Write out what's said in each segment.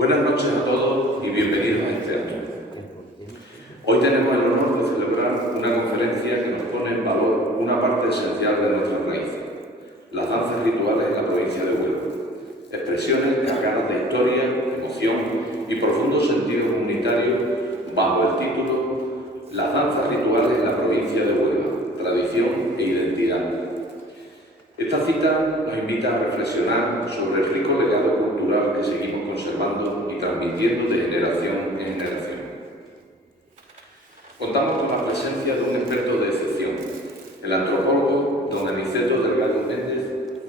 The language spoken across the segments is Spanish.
Buenas noches a todos y bienvenidos a este acto. Hoy tenemos el honor de celebrar una conferencia que nos pone en valor una parte esencial de nuestras raíces, las danzas rituales en la provincia de Huelva, expresiones cargadas de historia, emoción y profundo sentido comunitario bajo el título Las danzas rituales en la provincia de Huelva, tradición e identidad. Esta cita nos invita a reflexionar sobre el rico legado cultural que seguimos conservando y transmitiendo de generación en generación. Contamos con la presencia de un experto de excepción, el antropólogo don Aniceto Delgado Méndez,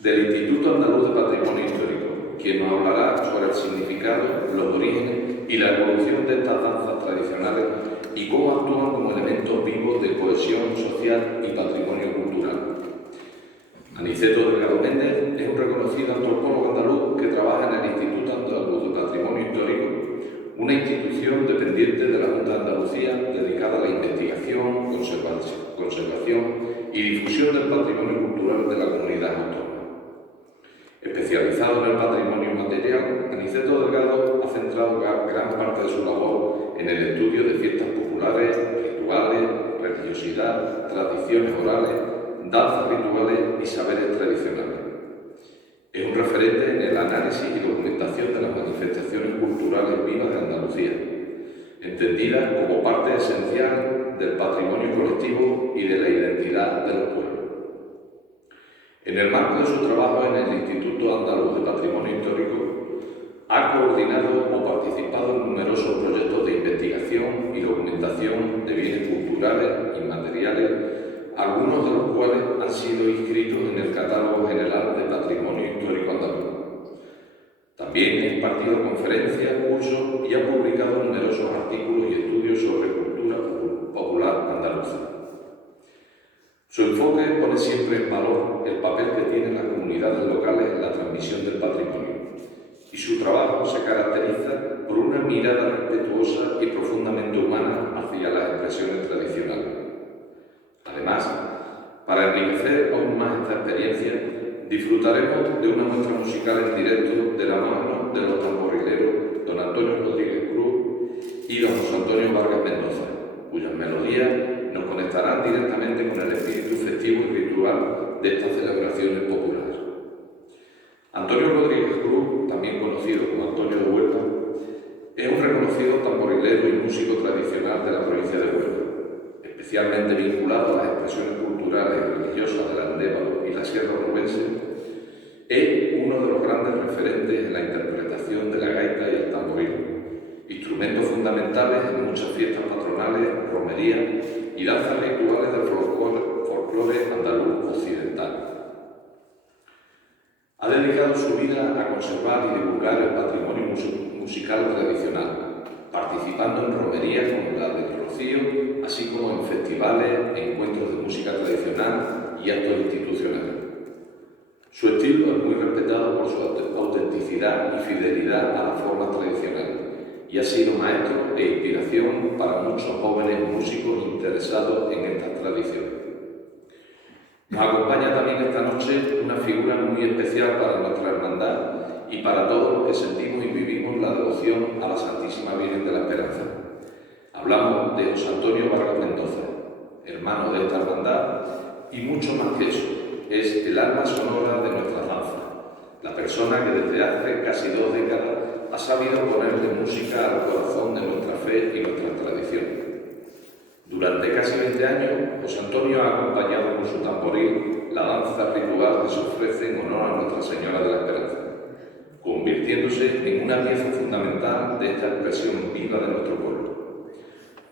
del Instituto Andaluz de Patrimonio Histórico, quien nos hablará sobre el significado, los orígenes y la evolución de estas danzas tradicionales y cómo actúan como elementos vivos de cohesión social y patrimonio cultural. Aniceto Delgado Méndez es un reconocido antropólogo andaluz que trabaja en el Instituto Andaluz de Patrimonio Histórico, una institución dependiente de la Junta de Andalucía dedicada a la investigación, conservación y difusión del patrimonio cultural de la comunidad autónoma. Especializado en el patrimonio inmaterial, Aniceto Delgado ha centrado gran parte de su labor en el estudio de fiestas populares, rituales, religiosidad, tradiciones orales, danzas rituales y saberes tradicionales. Es un referente en el análisis y documentación de las manifestaciones culturales vivas de Andalucía, entendidas como parte esencial del patrimonio colectivo y de la identidad de los pueblos. En el marco de su trabajo en el Instituto Andaluz de Patrimonio Histórico, ha coordinado o participado en numerosos proyectos de investigación y documentación de bienes culturales y materiales, algunos de los cuales han sido inscritos en el Catálogo General de Patrimonio Histórico Andaluz. También ha impartido conferencias, cursos y ha publicado numerosos artículos y estudios sobre cultura popular andaluza. Su enfoque pone siempre en valor el papel que tienen las comunidades locales en la transmisión del patrimonio, y su trabajo se caracteriza por una mirada respetuosa y profundamente humana hacia las expresiones tradicionales. Además, para enriquecer aún más esta experiencia, disfrutaremos de una muestra musical en directo de la mano de los tamborileros don Antonio Rodríguez Cruz y don José Antonio Vargas Mendoza, cuyas melodías nos conectarán directamente con el espíritu festivo y ritual de estas celebraciones populares. Antonio Rodríguez Cruz, también conocido como Antonio de Huelva, es un reconocido tamborilero y músico tradicional de la provincia de Huelva, especialmente vinculado a las expresiones culturales y religiosas del Andévalo y la Sierra Onubense. Es uno de los grandes referentes en la interpretación de la gaita y el tamboril, instrumentos fundamentales en muchas fiestas patronales, romerías y danzas rituales del folclore andaluz occidental. Ha dedicado su vida a conservar y divulgar el patrimonio musical tradicional, participando en romerías como la del Rocío, así como en festivales, encuentros de música tradicional y actos institucionales. Su estilo es muy respetado por su autenticidad y fidelidad a las formas tradicionales, y ha sido maestro e inspiración para muchos jóvenes músicos interesados en estas tradiciones. Nos acompaña también esta noche una figura muy especial para nuestra hermandad y para todos los que sentimos y vivimos la devoción a la Santísima Virgen de la Esperanza. Hablamos de José Antonio Vargas Mendoza, hermano de esta hermandad, y mucho más que eso, es el alma sonora de nuestra danza, la persona que desde hace casi 2 décadas ha sabido ponerle música al corazón de nuestra fe y nuestra tradición. Durante casi 20 años, José Antonio ha acompañado con su tamboril la danza ritual que se ofrece en honor a Nuestra Señora de la Esperanza, convirtiéndose en una pieza fundamental de esta expresión viva de nuestro pueblo.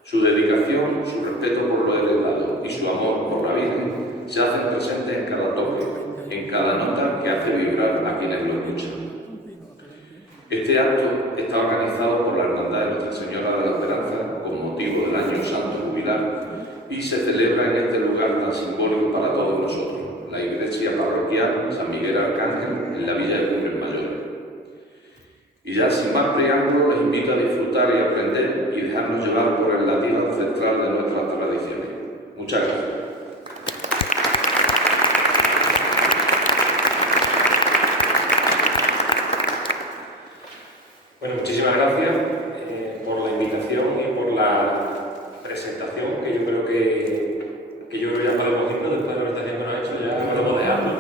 Su dedicación, su respeto por lo heredado y su amor por la Virgen se hacen presentes en cada toque, en cada nota que hace vibrar a quienes lo escuchan. Este acto está organizado por la Hermandad de Nuestra Señora de la Esperanza con motivo del Año Santo Jubilar y se celebra en este lugar tan simbólico para todos nosotros, la Iglesia Parroquial San Miguel Arcángel en la Villa de Cumbres Mayores. Y ya sin más preámbulo, les invito a disfrutar y aprender y dejarnos llevar por el latido ancestral de nuestras tradiciones. Muchas gracias. Bueno, muchísimas gracias por la invitación y por la presentación, que yo creo que ya podemos irnos después de la presentación que nos ha hecho, ya podemos dejarlo.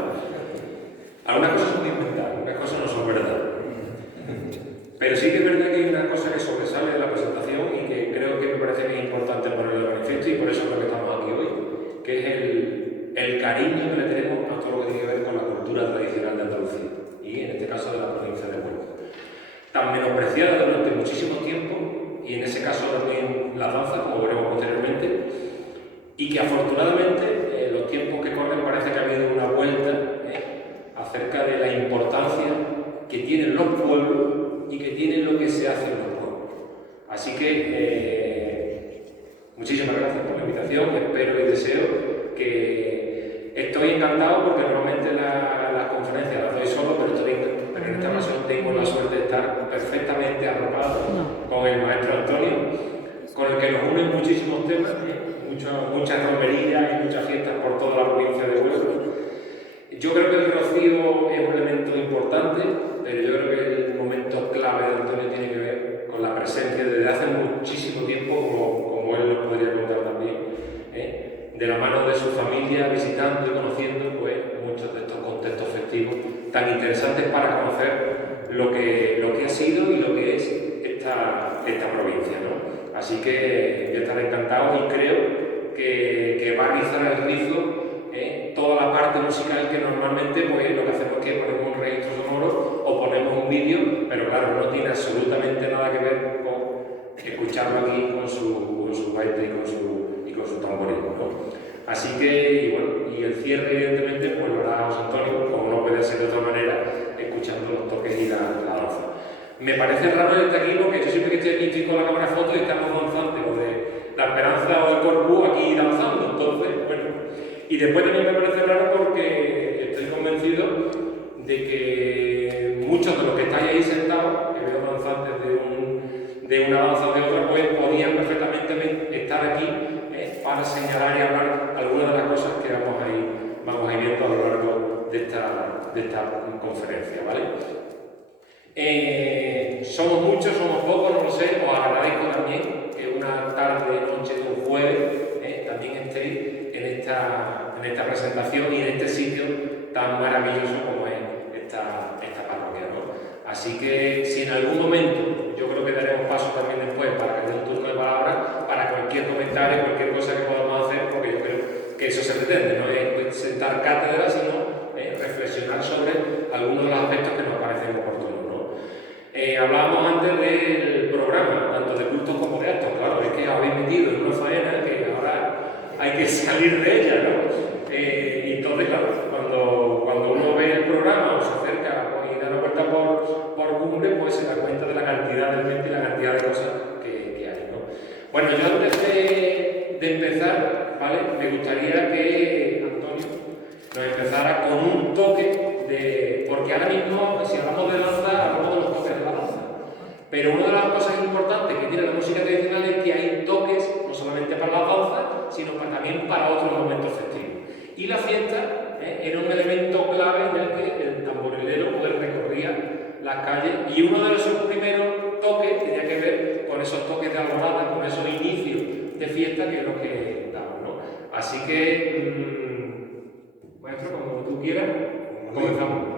Algunas cosas son inventadas, algunas cosas no son verdad. Pero sí que es verdad que hay una cosa que sobresale de la presentación y que creo que me parece que es importante ponerlo de manifiesto, y por eso creo que estamos aquí hoy, que es el cariño que le tenemos a todo lo que tiene que ver con la cultura tradicional de Andalucía, y en este caso de la provincia de Huelva. Tan menospreciada durante muchísimo tiempo, y en ese caso también la danza, como veremos posteriormente, y que afortunadamente los tiempos que corren parece que ha habido una vuelta acerca de la importancia que tienen los pueblos y que tienen lo que se hace en los pueblos. Así que muchísimas gracias por la invitación, espero y deseo que... Estoy encantado porque normalmente las conferencias las doy solo, pero en esta ocasión tengo la suerte de estar perfectamente arropado con el maestro Antonio, con el que nos unen muchísimos temas, muchas romerías y muchas fiestas por toda la provincia de Huelva. Yo creo que el rocío es un elemento importante, pero yo creo que el momento clave de Antonio tiene que ver con la presencia desde hace muchísimo tiempo, como él nos podría contar también, de la mano de su familia, visitando y conociendo pues, muchos de estos contextos festivos tan interesantes para conocer lo que ha sido y lo que es esta provincia, ¿no? Así que yo estaré encantado y creo que va a rizar el rizo toda la parte musical que normalmente pues, lo que hacemos es que ponemos un registro sonoro o ponemos un vídeo, pero claro, no tiene absolutamente nada que ver con escucharlo aquí con su baile y con su tamboril, ¿no? Así que, y el cierre evidentemente pues lo hará José Antonio, como no puede ser de otra manera, escuchando los toques y la danza. Me parece raro estar aquí porque yo siempre que estoy aquí estoy con la cámara de fotos y estamos danzantes, o de la esperanza o del corpus aquí danzando, entonces, bueno. Y después también me parece raro porque estoy convencido de que muchos de los que estáis ahí sentados, que veo danzantes de una danza o de otra, pues podían perfectamente estar aquí para señalar y hablar algunas de las cosas que vamos a ir viendo a lo largo de esta conferencia, ¿vale? Somos muchos, somos pocos, no lo sé, os agradezco también que una tarde, noche de un jueves también estéis en esta presentación y en este sitio tan maravilloso como es esta parroquia, ¿no? Así que si en algún momento, yo creo que daremos paso también después para que dé un turno de palabras, para cualquier comentario, cualquier cosa que podamos hacer, porque yo creo que eso se pretende, no es sentar cátedra, sino reflexionar sobre algunos de los aspectos que nos parecen oportunos, ¿no? Hablábamos antes del programa, tanto de cultos como de actos, claro, es que habéis metido en una faena que ahora hay que salir de ella, ¿no? Y entonces, claro, cuando uno ve el programa o se acerca y da una vuelta por Google, pues se da cuenta de la cantidad de gente y la cantidad de cosas que hay, ¿no? Bueno, yo antes de empezar, ¿vale? Me gustaría que Antonio nos empezara con un toque porque ahora mismo, si hablamos de danza, hablamos de los toques de la danza. Pero una de las cosas importantes que tiene la música tradicional es que hay toques, no solamente para la danza, sino también para otros momentos festivos. Y la fiesta era un elemento clave en el que el tamborilero pues, recorría las calles, y uno de sus primeros toques tenía que ver con esos toques de alborada, con esos inicios de fiesta que es lo que daban, ¿no? Así que, maestro, como tú quieras, comenzamos.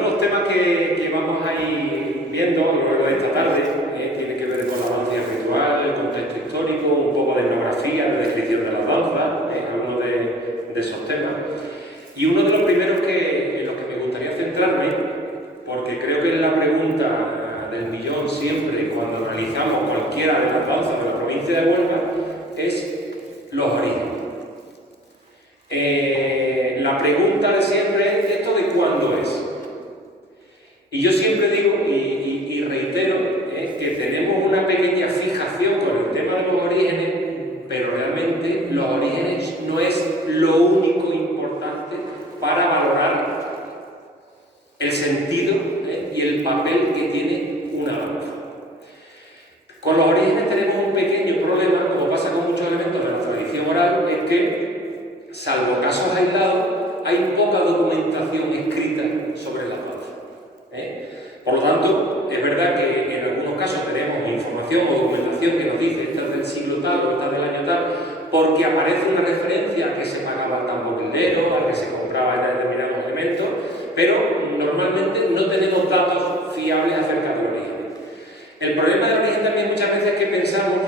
de los temas que vamos a ir viendo a lo largo de esta tarde tiene que ver con la danza ritual, el contexto histórico, un poco de etnografía, de descripción de la danza, algunos de esos temas. Y uno de los primeros en los que me gustaría centrarme, porque creo que es la pregunta del millón siempre cuando realizamos cualquiera de las danzas de la provincia de Huelva, es los orígenes. La pregunta de siempre es esto de cuándo es. Y yo siempre digo y reitero que tenemos una pequeña fijación con el tema de los orígenes, pero realmente los orígenes no es lo único importante para valorar el sentido y el papel que tiene una danza. Con los orígenes tenemos un pequeño problema, como pasa con muchos elementos de la tradición oral, es que, salvo casos aislados, hay poca documentación escrita sobre las danzas. Por lo tanto, es verdad que en algunos casos tenemos información o documentación que nos dice esta es del siglo tal o esta es del año tal, porque aparece una referencia a que se pagaba tamborilero, a que se compraba en determinados elementos, pero normalmente no tenemos datos fiables acerca del origen. El problema del origen también muchas veces es que pensamos,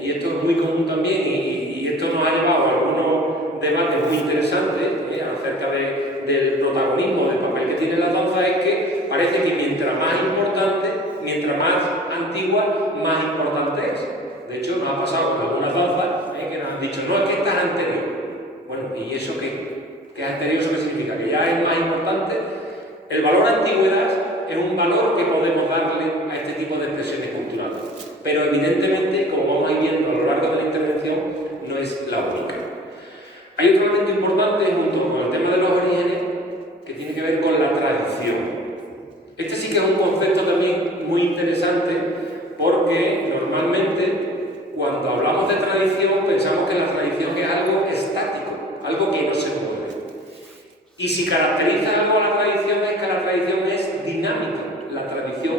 y esto es muy común también, y esto nos ha llevado a algunos debates muy interesantes acerca del protagonismo, del papel que tiene la danza, es que parece que mientras más importante, mientras más antigua, más importante es. De hecho, nos ha pasado con algunas danzas que nos han dicho, no, es que esta es anterior. Bueno, ¿y eso qué? ¿Qué es anterior? ¿Eso qué significa? ¿Que ya es más importante? El valor antigüedad es un valor que podemos darle a este tipo de expresiones culturales. Pero evidentemente, como vamos a ir viendo a lo largo de la intervención, no es la única. Hay otro elemento importante junto con el tema de los orígenes que tiene que ver con la tradición. Este sí que es un concepto también muy interesante porque normalmente cuando hablamos de tradición pensamos que la tradición es algo estático, algo que no se mueve. Y si caracteriza algo a la tradición es que la tradición es dinámica, la tradición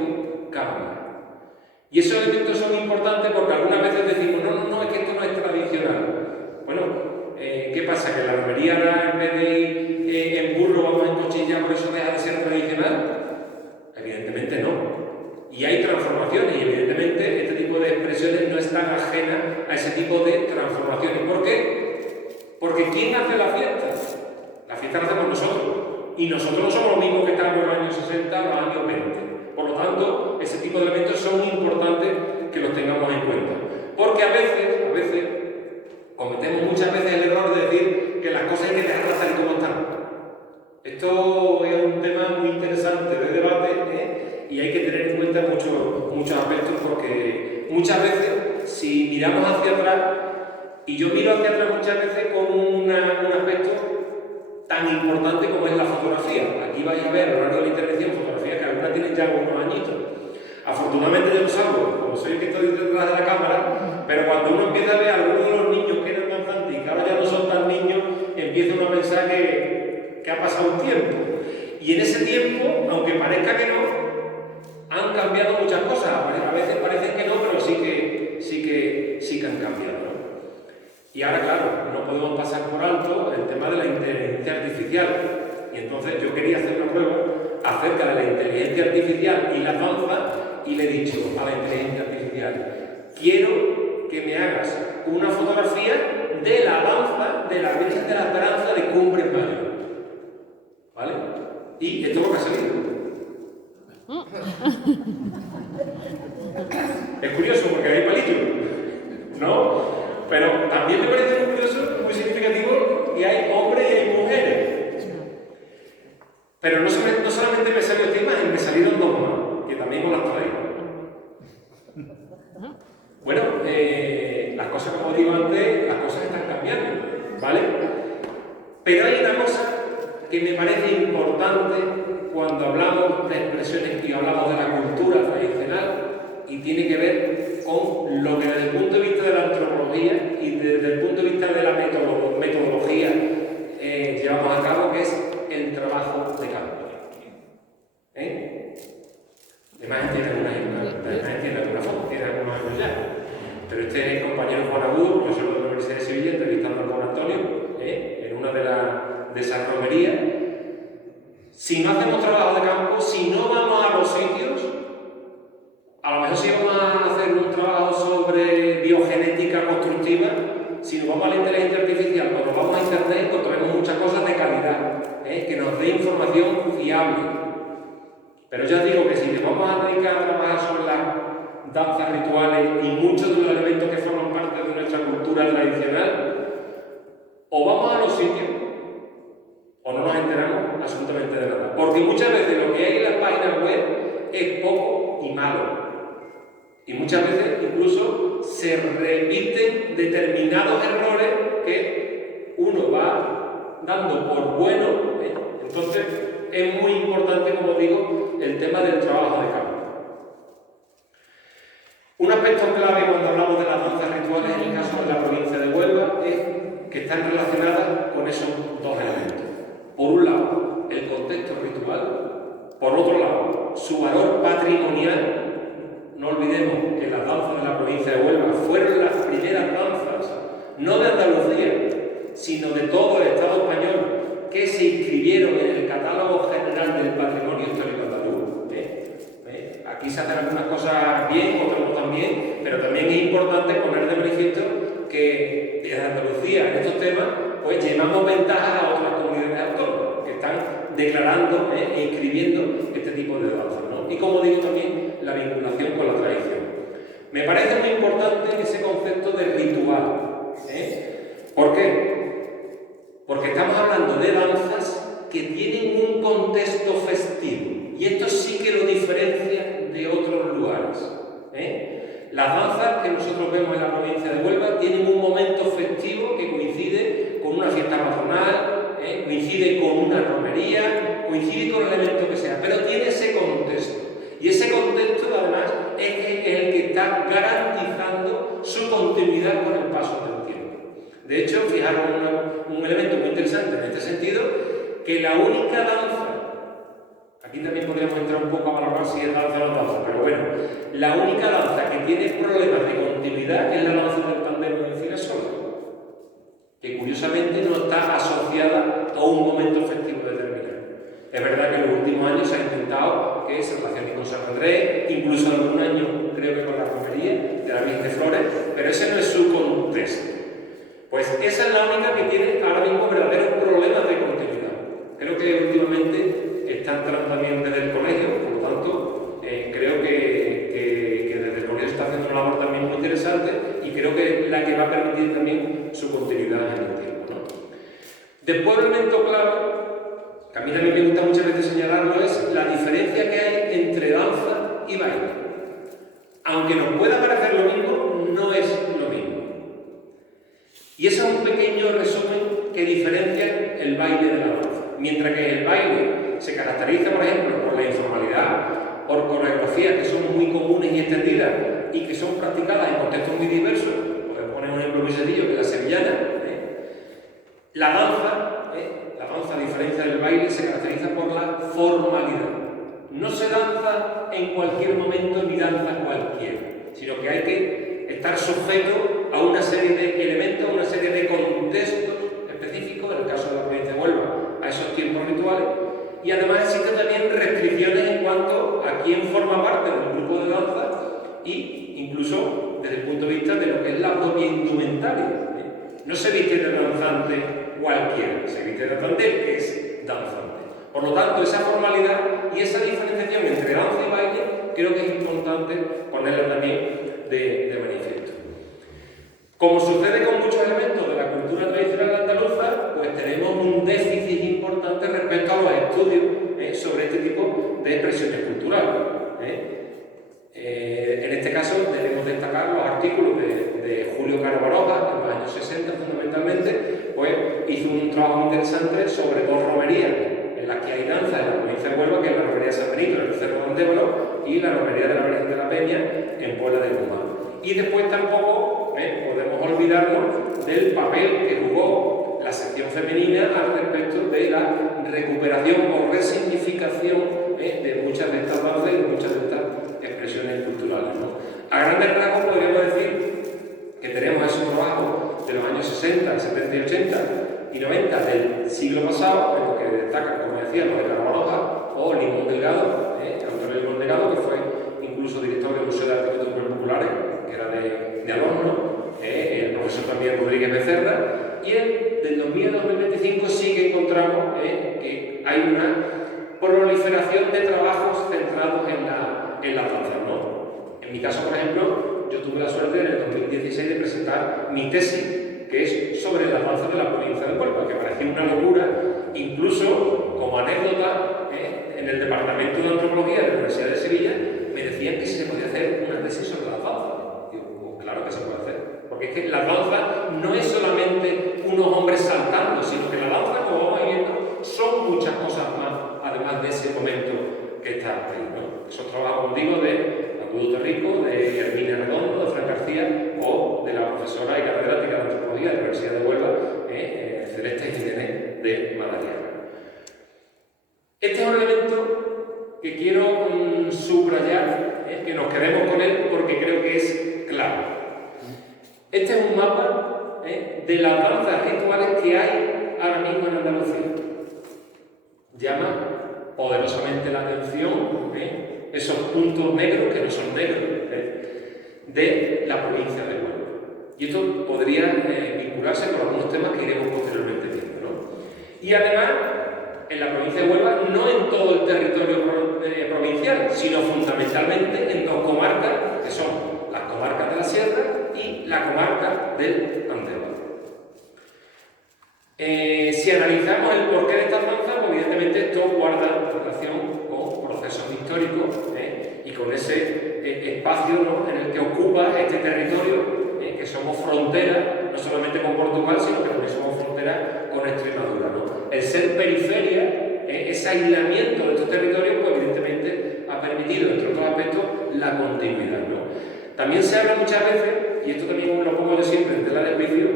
cambia. Y esos elementos son importantes porque algunas veces decimos, no, es que esto no es tradicional. Bueno, ¿qué pasa? ¿Que la romería en vez de ir en burro vamos en cochilla, por eso deja de ser tradicional? Evidentemente no. Y hay transformaciones y evidentemente este tipo de expresiones no están ajenas a ese tipo de transformaciones. ¿Por qué? Porque ¿quién hace la fiesta? La fiesta la hacemos nosotros. Y nosotros no somos los mismos que estábamos en los años 60 o los años 20. Por lo tanto, ese tipo de elementos son importantes que los tengamos en cuenta. Porque a veces, cometemos muchas veces el error de decir que las cosas hay que dejarlas tal y como están. Esto es un tema muy interesante de debate y hay que tener en cuenta muchos aspectos porque muchas veces, si miramos hacia atrás, y yo miro hacia atrás muchas veces con un aspecto tan importante como es la fotografía. Aquí vais a ver a lo largo de la intervención fotografías que algunas tienen ya unos añitos. Afortunadamente yo lo salgo, como soy el que estoy detrás de la cámara, pero cuando uno empieza a ver a algunos de los niños que eran danzantes y que ahora ya no son tan niños, empieza uno a pensar que ha pasado un tiempo. Y en ese tiempo, aunque parezca que no, han cambiado muchas cosas. A veces parecen que no, pero sí que han cambiado, ¿no? Y ahora, claro, no podemos pasar por alto el tema de la inteligencia artificial. Y entonces yo quería hacer una prueba acerca de la inteligencia artificial y la danza y le he dicho a la inteligencia artificial, quiero que me hagas una fotografía de la danza de la Virgen de la Esperanza de Cumbres Mayor. ¿Vale? Y esto es lo que ha salido. Es curioso porque hay palitos, ¿no? Pero también me parece muy curioso, muy significativo, que hay hombres y hay mujeres. Pero no solamente me salió esta imagen, me salieron dos más, que también os las traigo. Bueno, las cosas, como digo antes, las cosas están cambiando, ¿vale? Pero hay una cosa que me parece importante cuando hablamos de expresiones y hablamos de la cultura tradicional y tiene que ver con lo que desde el punto de vista de la antropología y desde el punto de vista de la metodología llevamos a cabo, que es el trabajo de campo. Además tiene alguna foto, tiene algunos años ya. Pero este es el compañero Juan Agudo, profesor de la Universidad de Sevilla, entrevistando a Juan Antonio en una de esas romerías. Si no hacemos trabajo de campo, si no vamos a los sitios, a lo mejor si vamos a hacer un trabajo sobre biogenética constructiva, si nos vamos a la inteligencia artificial, cuando vamos a internet, encontraremos muchas cosas de calidad, que nos dé información fiable. Pero ya digo que si nos vamos a dedicar a trabajar sobre las danzas rituales y muchos de los elementos que forman parte de nuestra cultura tradicional, o vamos a los sitios, o no nos enteramos absolutamente de nada. Porque muchas veces lo que hay en las páginas web es poco y malo. Y muchas veces incluso se repiten determinados errores que uno va dando por bueno. Entonces es muy importante, como digo, el tema del trabajo de campo. Un aspecto clave cuando hablamos de las danzas rituales en el caso de la provincia de Huelva es que están relacionadas con esos dos elementos. Por un lado, el contexto ritual, por otro lado, su valor patrimonial. No olvidemos que las danzas de la provincia de Huelva fueron las primeras danzas, no de Andalucía, sino de todo el Estado español, que se inscribieron en el catálogo general del patrimonio histórico andaluz. Aquí se hacen algunas cosas bien, otras no tan bien, pero también es importante poner de manifiesto que desde Andalucía en estos temas pues llevamos ventaja a otras comunidades autónomas que están declarando e inscribiendo este tipo de danzas, ¿no? Y como digo también, la vinculación con la tradición. Me parece muy importante ese concepto de ritual. ¿Por qué? Porque estamos hablando de danzas que tienen un contexto festivo. Y esto sí que lo diferencia de otros lugares. Las danzas que nosotros vemos en la provincia de Huelva tienen un momento festivo que coincide con una fiesta patronal, coincide con una romería, coincide con el elemento que sea, pero tiene ese contexto. Y ese contexto, además, es el que está garantizando su continuidad con el paso del tiempo. De hecho, fijaros un elemento muy interesante en este sentido, que la única danza, aquí también podríamos entrar un poco a valorar si es danza o no danza, pero bueno, la única danza que tiene problemas de continuidad es la danza del pandero en Cinesola, que curiosamente no está asociada a un momento festivo determinado. Es verdad que en los últimos años se ha intentado que se relacione con San Andrés, incluso algún año creo que con la romería de la Virgen de Flores, pero ese no es su contexto. Pues esa es la única que tiene ahora mismo verdaderos problemas de continuidad. Creo que últimamente está entrando también desde el colegio, por lo tanto, creo que desde el colegio está haciendo una labor también muy interesante y creo que es la que va a permitir también su continuidad en el tiempo, ¿no? Después, el elemento clave, que a mí también me gusta muchas veces señalarlo, es la diferencia que hay entre danza y baile. Aunque nos pueda parecer lo mismo, no es lo mismo. Y ese es un pequeño resumen que diferencia el baile de la danza. Mientras que el baile se caracteriza, por ejemplo, por la informalidad, por coreografías que son muy comunes y extendidas y que son practicadas en contextos muy diversos, podemos poner un ejemplo muy sencillo, que es la sevillana. La danza, a diferencia del baile, se caracteriza por la formalidad. No se danza en cualquier momento ni danza cualquiera, sino que hay que estar sujeto a una serie de elementos, a una serie de contextos específicos, en el caso de la provincia de Huelva, a esos tiempos rituales, y además existen también restricciones en cuanto a quién forma parte del grupo de danza y incluso desde el punto de vista de lo que es la propia indumentaria. No se viste de danzante cualquiera, se viste de danzante que es danzante. Por lo tanto, esa formalidad y esa diferenciación entre danza y baile creo que es importante ponerla también de manifiesto. Como sucede con muchos elementos de la cultura tradicional andaluza, pues tenemos un déficit importante respecto a los estudios sobre este tipo de expresiones culturales. En este caso debemos destacar los artículos de Julio Caro Baroja, en los años 60 fundamentalmente, pues hizo un trabajo muy interesante sobre dos romerías en las que hay danza en la provincia de Huelva, que es la romería de San Benito en el Cerro de Andévalo y la romería de la Virgen de la Peña en Puebla de Guzmán. Y después tampoco podemos olvidarnos del papel que jugó la sección femenina al respecto de la recuperación o resignificación de muchas de estas danzas y de muchas de estas expresiones culturales, ¿no? A grandes rasgos podríamos decir que tenemos esos trabajos de los años 60, 70 y 80 y 90 del siglo pasado, en los que destacan, como decía, los de Caro Baroja, observamos que hay una proliferación de trabajos centrados en la danza, ¿no? En mi caso, por ejemplo, yo tuve la suerte en el 2016 de presentar mi tesis, que es sobre la danza de la provincia de Huelva, que parecía una locura, incluso como anécdota, en el Departamento de Antropología de la Universidad de Sevilla me decían que se podía hacer una tesis sobre la danza. Digo, pues claro que se puede hacer, porque es que la danza no es solamente unos hombres saltando, sino que la danza, como vamos viendo, son muchas cosas más, además de ese momento que está ahí, ¿no? Esos trabajos, como digo, de Agudo Terrico, de Herminia Redondo, de Fran García, o de la profesora y catedrática de Antropología de la Universidad de Huelva, Celeste Jiménez de Madariaga. Este es un elemento que quiero subrayar, que nos quedemos con él porque creo que es clave. Este es un mapa de las danzas rituales que hay ahora mismo en Andalucía. Llama poderosamente la atención esos puntos negros, que no son negros, de la provincia de Huelva. Y esto podría vincularse con algunos temas que iremos posteriormente viendo, ¿no? Y además, en la provincia de Huelva, no en todo el territorio provincial, sino fundamentalmente en dos comarcas, que son las comarcas de la Sierra y la comarca del Andévalo. Si analizamos el porqué de estas danzas, pues evidentemente esto guarda relación con procesos históricos y con ese espacio, ¿no?, en el que ocupa este territorio, que somos frontera, no solamente con Portugal, sino que también somos frontera con Extremadura, ¿no? El ser periferia, ese aislamiento de estos territorios, pues evidentemente ha permitido, entre otros aspectos, la continuidad, ¿no? También se habla muchas veces, y esto también lo pongo yo siempre en tela de juicio,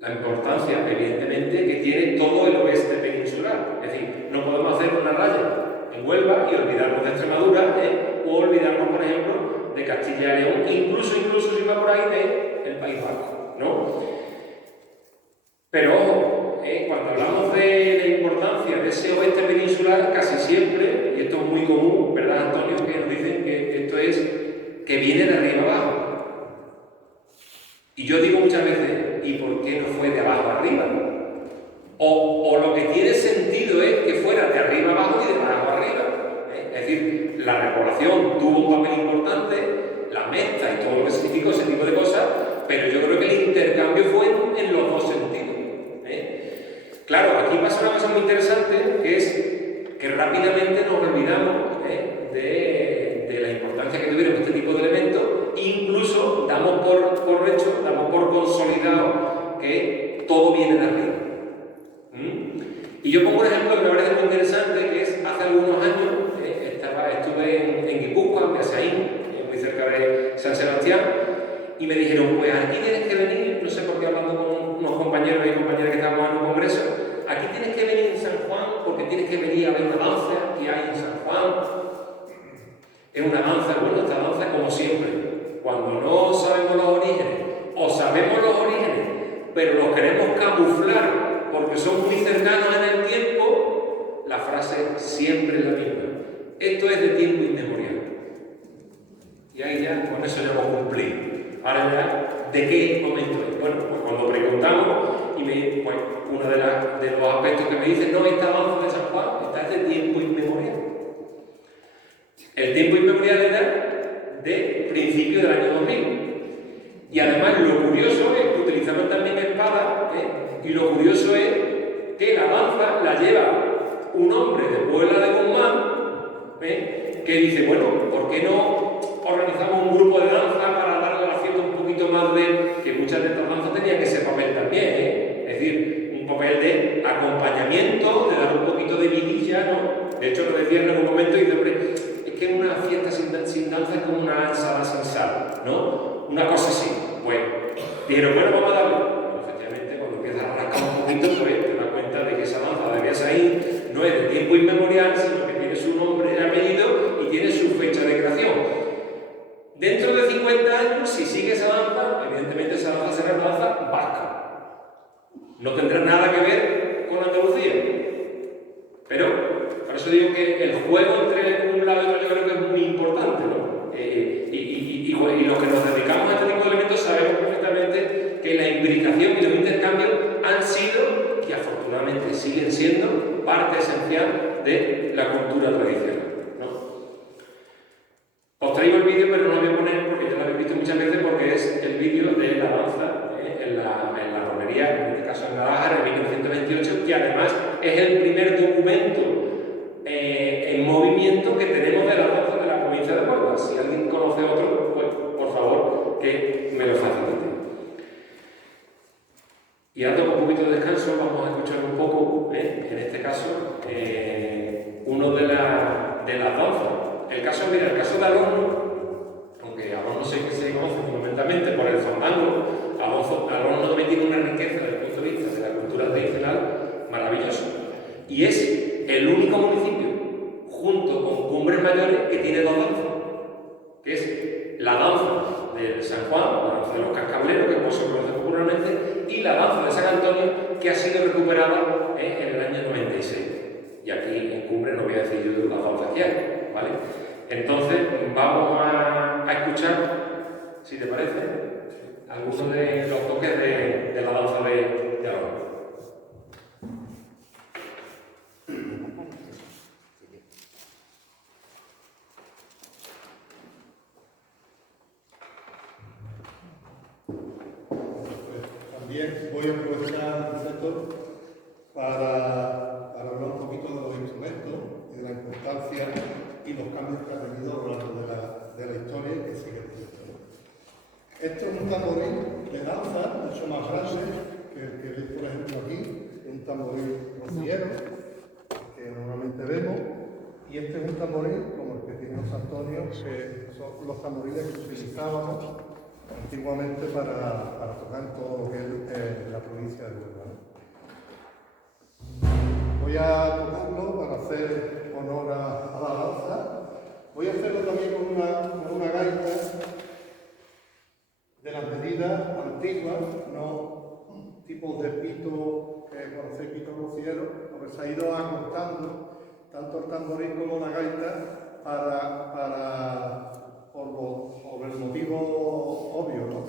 la importancia, evidentemente, que tiene todo el oeste peninsular. Es decir, no podemos hacer una raya en Huelva y olvidarnos de Extremadura, o olvidarnos, por ejemplo, de Castilla y León, incluso si va por ahí del País Vasco, ¿no? Pero ojo, cuando hablamos de la importancia de ese oeste peninsular, casi siempre, y esto es muy común, ¿verdad, Antonio?, que nos dicen que esto es que viene de arriba abajo. Y yo digo muchas veces, ¿y por qué no fue de abajo arriba? O lo que tiene sentido es que fuera de arriba abajo y de abajo arriba. Es decir, la repoblación tuvo un papel importante, la mezcla y todo lo que significó ese tipo de cosas, pero yo creo que el intercambio fue en los dos sentidos. Claro, aquí pasa una cosa muy interesante, que es que rápidamente nos olvidamos de la importancia que tuvieron este tipo de elementos, e incluso damos por hecho, damos por consolidado que todo viene de arriba. Y yo pongo un ejemplo que me parece muy interesante, que es hace algunos años, estuve en Guipúzcoa, en Beasaín, muy cerca de San Sebastián, y me dijeron, pues aquí tienes que venir, no sé por qué, hablando con unos compañeros y compañeras que estábamos en un congreso, aquí tienes que venir en San Juan porque tienes que venir a ver una danza que hay en San Juan. Es una danza, bueno, esta danza como siempre, cuando no sabemos los orígenes, o sabemos los orígenes, pero los queremos camuflar porque son muy cercanos en el tiempo, la frase siempre es la misma. Esto es de tiempo inmemorial. Y ahí ya, con eso ya hemos cumplido. Ahora ya, ¿de qué momento es? Bueno, pues cuando preguntamos, y pues, uno de los aspectos que me dicen, no, esta danza de San Juan, esta es de tiempo inmemorial. El tiempo inmemorial era de principio del año 2000. Y además lo curioso es que utilizaban también espadas, y lo curioso es que la danza la lleva un hombre de Puebla de Guzmán, que dice, bueno, ¿por qué no organizamos un grupo de danza para darle a la fiesta un poquito más de... que muchas de estas danzas tenían ese papel también, es decir, un papel de acompañamiento, de dar un poquito de vidilla, ¿no? De hecho, lo decía en algún momento y dice, hombre, es que una fiesta sin danza es como una ensalada sin sal, ¿no? Una cosa así. Pues dijeron, bueno, vamos a darle. Pero efectivamente, cuando empiezas a rascar un poquito, pues te das cuenta de que esa danza de Beasaín no es de tiempo inmemorial, sino que tiene su nombre y apellido y tiene su fecha de creación. Dentro de 50 años, si sigue esa danza, evidentemente esa danza será una danza vasca. No tendrá nada que ver con Andalucía. Pero, por eso digo que el juego entre un lado y otro yo creo que es muy importante, ¿no? Y los que nos dedicamos a este tipo de elementos sabemos perfectamente que la imbricación y los intercambios han sido, y afortunadamente siguen siendo, siendo parte esencial de la cultura tradicional, ¿no? Os traigo el vídeo, pero no lo voy a poner porque ya lo habéis visto muchas veces, porque es el vídeo de la danza en la romería, en este caso en Guadalajara, en 1928, que además es el primer documento en movimiento que tenemos de la danza de la provincia de Huelva. Si alguien conoce otro, pues por favor que me lo facilite. Y ahora con un poquito de descanso vamos a escuchar un poco, en este caso, uno de las danzas. El caso de Alorno, aunque Alorno se conoce fundamentalmente por el fandango, Alorno también tiene una riqueza desde el punto de vista de la cultura tradicional maravillosa. Y es el único municipio, junto con Cumbres Mayores, que tiene dos danzas, que es la danza de San Juan, la danza de los cascabeleros, que como se conoce popularmente, y la danza de San Antonio, que ha sido recuperada en el año 96. Y aquí en Cumbres no voy a decir yo las danzas que hay, ¿vale? Entonces vamos a escuchar, si te parece, algunos de los toques de la danza de Alorno. También voy a aprovechar el sector para hablar un poquito de los instrumentos y de la importancia y los cambios que ha tenido a lo largo de la historia y que sigue teniendo. Esto es un tamboril de danza mucho más grande que el que veis, por ejemplo, aquí, un tamboril rociero que normalmente vemos, y este es un tamboril como el que tiene José Antonio, que son los tamboriles que utilizábamos antiguamente para tocar todo lo que es la provincia de Huelva, ¿no? Voy a tocarlo para hacer honor a la danza. Voy a hacerlo también con una gaita de las medidas antiguas, no tipos de pito que conocéis, pito rociero, porque se ha ido acortando tanto el tamboril como la gaita por el motivo obvio, ¿no?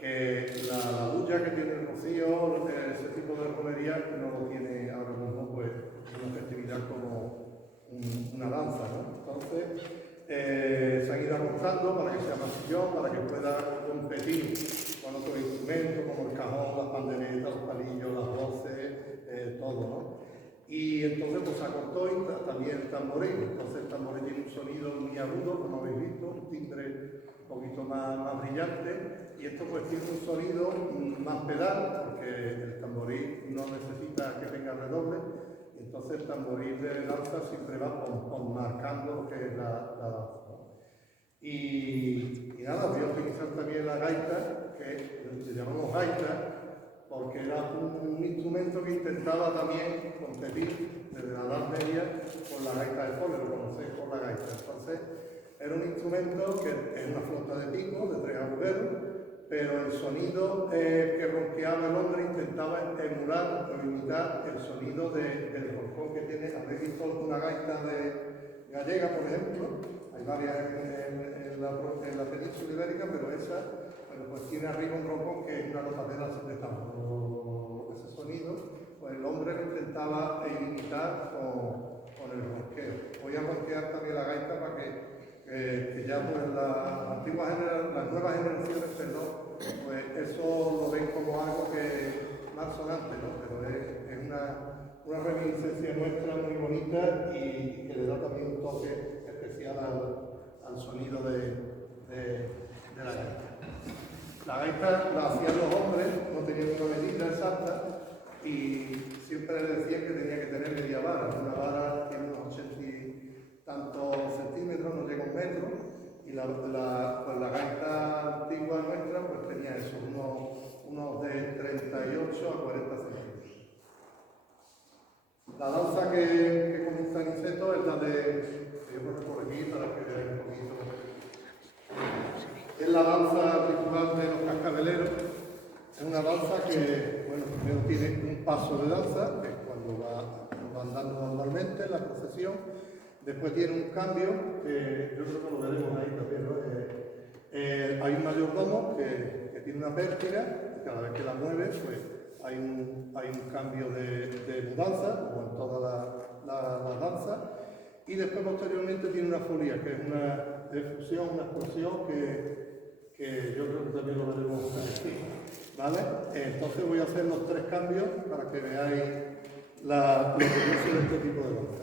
Que la bulla que tiene el rocío, ese tipo de romería, no lo tiene ahora mismo pues, una festividad como una danza, ¿no? Entonces, se han ido acortando para que sea más sillón, para que pueda competir con otros instrumentos como el cajón, las panderetas, los palillos, las voces, todo, ¿no? Y entonces pues se acortó también el tamboril. Entonces el tamboril tiene un sonido muy agudo, como habéis visto, un timbre un poquito más brillante, y esto pues tiene un sonido más pedal, porque el tamboril no necesita que tenga redoble, entonces el tamboril de danza siempre va marcando lo que es la danza, ¿no? Y nada, voy a utilizar también la gaita, que le llamamos gaita, porque era un instrumento que intentaba también competir desde la Edad Media con la gaita de fole, lo conocéis por la gaita. Entonces, era un instrumento que es una flauta de pico, de 3 agujeros, pero el sonido que ronqueaba el hombre intentaba emular o imitar el sonido del jorjón que tiene. Habéis visto alguna gaita gallega, por ejemplo, hay varias en la península ibérica, pero esa pues tiene arriba un roncón que es una notadera de tambor. Ese sonido, pues el hombre lo intentaba imitar con el ronqueo. Voy a ronquear también la gaita para que ya pues las nuevas generaciones, pues eso lo ven como algo que más sonante, ¿no? Pero es una reminiscencia nuestra muy bonita y que le da también un toque especial al sonido de la gaita. La gaita la hacían los hombres, no tenían una medida exacta y siempre le decían que tenía que tener media vara. Una vara tiene unos 80 y tantos centímetros, no llega a 1 metro, y la gaita antigua nuestra pues tenía eso, unos de 38 a 40 centímetros. La danza que comienza Niceto es la yo creo que por aquí para que veáis un poquito. Es la danza ritual de los cascabeleros. Es una danza que, bueno, primero tiene un paso de danza, que es cuando va andando normalmente la procesión. Después tiene un cambio, que yo creo que lo veremos ahí también, ¿no? Hay un mayordomo que tiene una pértiga, y cada vez que la mueve, pues hay un cambio de mudanza, como en todas las danzas, y después posteriormente tiene una folía, que es una efusión, una explosión que yo creo que también lo veremos aquí, ¿vale? Entonces voy a hacer los 3 cambios para que veáis lo que es este tipo de danza.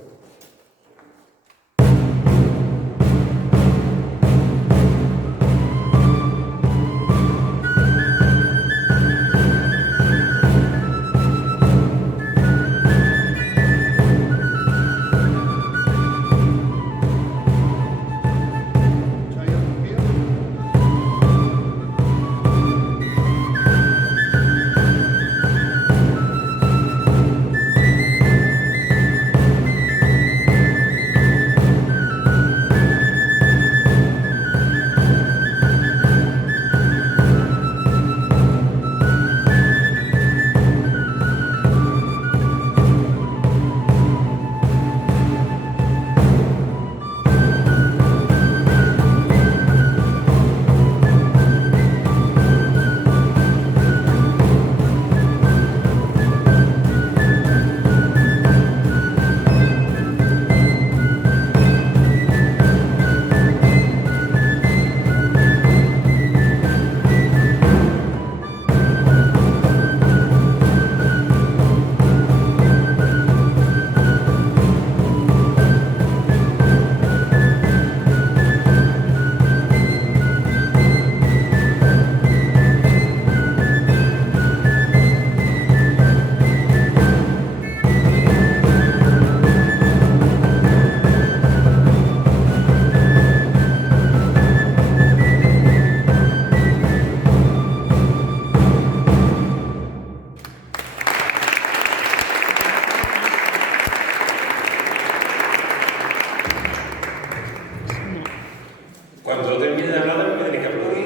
Cuando yo termine de hablar, me tenéis que aplaudir.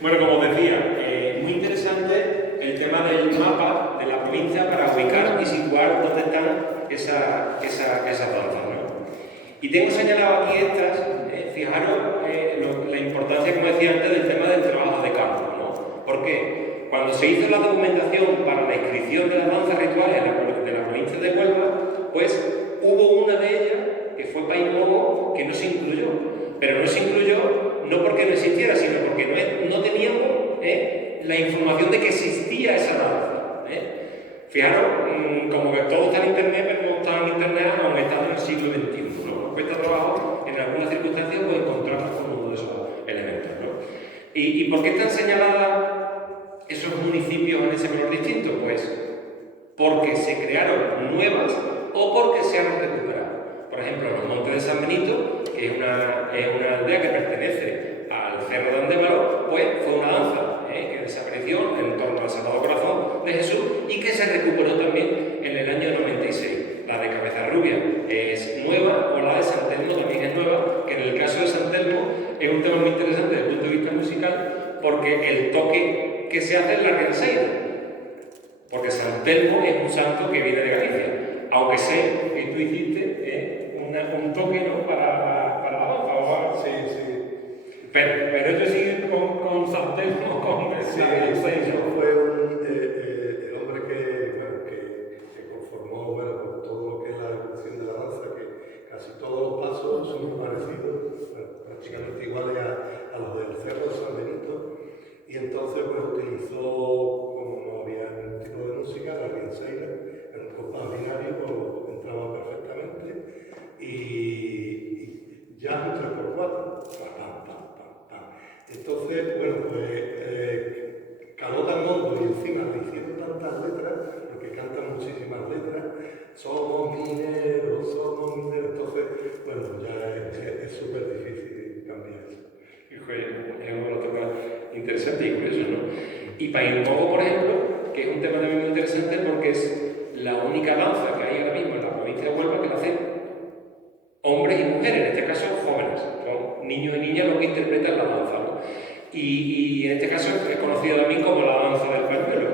Bueno, como os decía, muy interesante el tema del mapa de la provincia para ubicar y situar dónde están esas danzas, ¿no? Y tengo señalado aquí estas, fijaros la importancia, como decía antes, del tema del trabajo de campo, ¿no? ¿Por qué? Cuando se hizo la documentación para la inscripción de las danzas rituales de la provincia de Huelva, pues hubo una de ellas, que fue País Novo, que no se incluyó. Pero no se incluyó no porque no existiera, sino porque no teníamos la información de que existía esa danza. Fijaros, como que todo está en Internet, pero no está en Internet aún estando en el siglo XXI, ¿no? Nos cuesta trabajo, en algunas circunstancias, pues encontrarnos con uno de esos elementos, ¿no? ¿Y por qué están señaladas esos municipios en ese color distinto? Pues porque se crearon nuevas o porque se han recuperado. Por ejemplo, los Montes de San Benito, que es una aldea que pertenece al Cerro de Andévalo, pues fue una danza que desapareció en torno al Sagrado Corazón de Jesús y que se recuperó también en el año 96. La de Cabeza Rubia es nueva, o la de San Telmo también es nueva, que en el caso de San Telmo es un tema muy interesante desde el punto de vista musical, porque el toque que se hace es la rianseira. Porque San Telmo es un santo que viene de Galicia, aunque sé que tú hiciste un toque, ¿no? para la danza. Sí. Pero yo sigo con San Telmo, con Sí, el fue el hombre que conformó con todo lo que es la evolución de la danza, que casi todos los pasos son muy parecidos, prácticamente iguales a los del Cerro de San Benito, y entonces pues utilizó, como no había ningún tipo de música, la rianseira, en un compás binario, pues entraba perfectamente, y ya un 3x4, Entonces, bueno, pues caló tan hondo y encima le hicieron tantas letras, porque cantan muchísimas letras, somos mineros, entonces, bueno, ya es súper difícil cambiar eso. Es una toca interesante y curioso, ¿no? Y País Novo, por ejemplo, que es un tema también muy interesante porque es la única danza que hay ahora mismo en la provincia de Huelva que la hacen hombres y mujeres, en este caso jóvenes, son niños y niñas los que interpretan la danza, ¿no? Y en este caso es conocido también como la danza del pañuelo.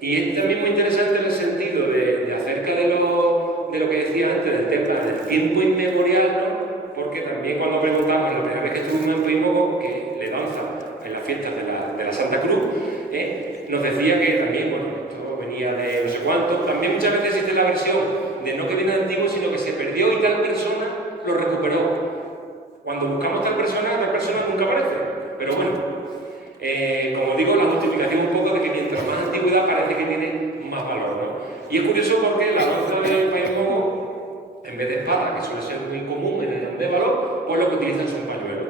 Y es también muy interesante en el sentido de acerca de lo que decía antes, del tema del tiempo inmemorial, ¿no? Porque también cuando preguntamos la primera vez que estuvimos en País Novo, que le danza en las fiestas de la Santa Cruz, cuanto. También muchas veces existe la versión de no que viene de antiguo, sino que se perdió y tal persona lo recuperó. Cuando buscamos tal persona nunca aparece. Pero bueno, como digo, la justificación un poco de que mientras más antigüedad parece que tiene más valor, ¿no? Y es curioso porque la danza del país mogo, en vez de espada, que suele ser muy común en el Andévalo, pues lo que utilizan son pañuelos.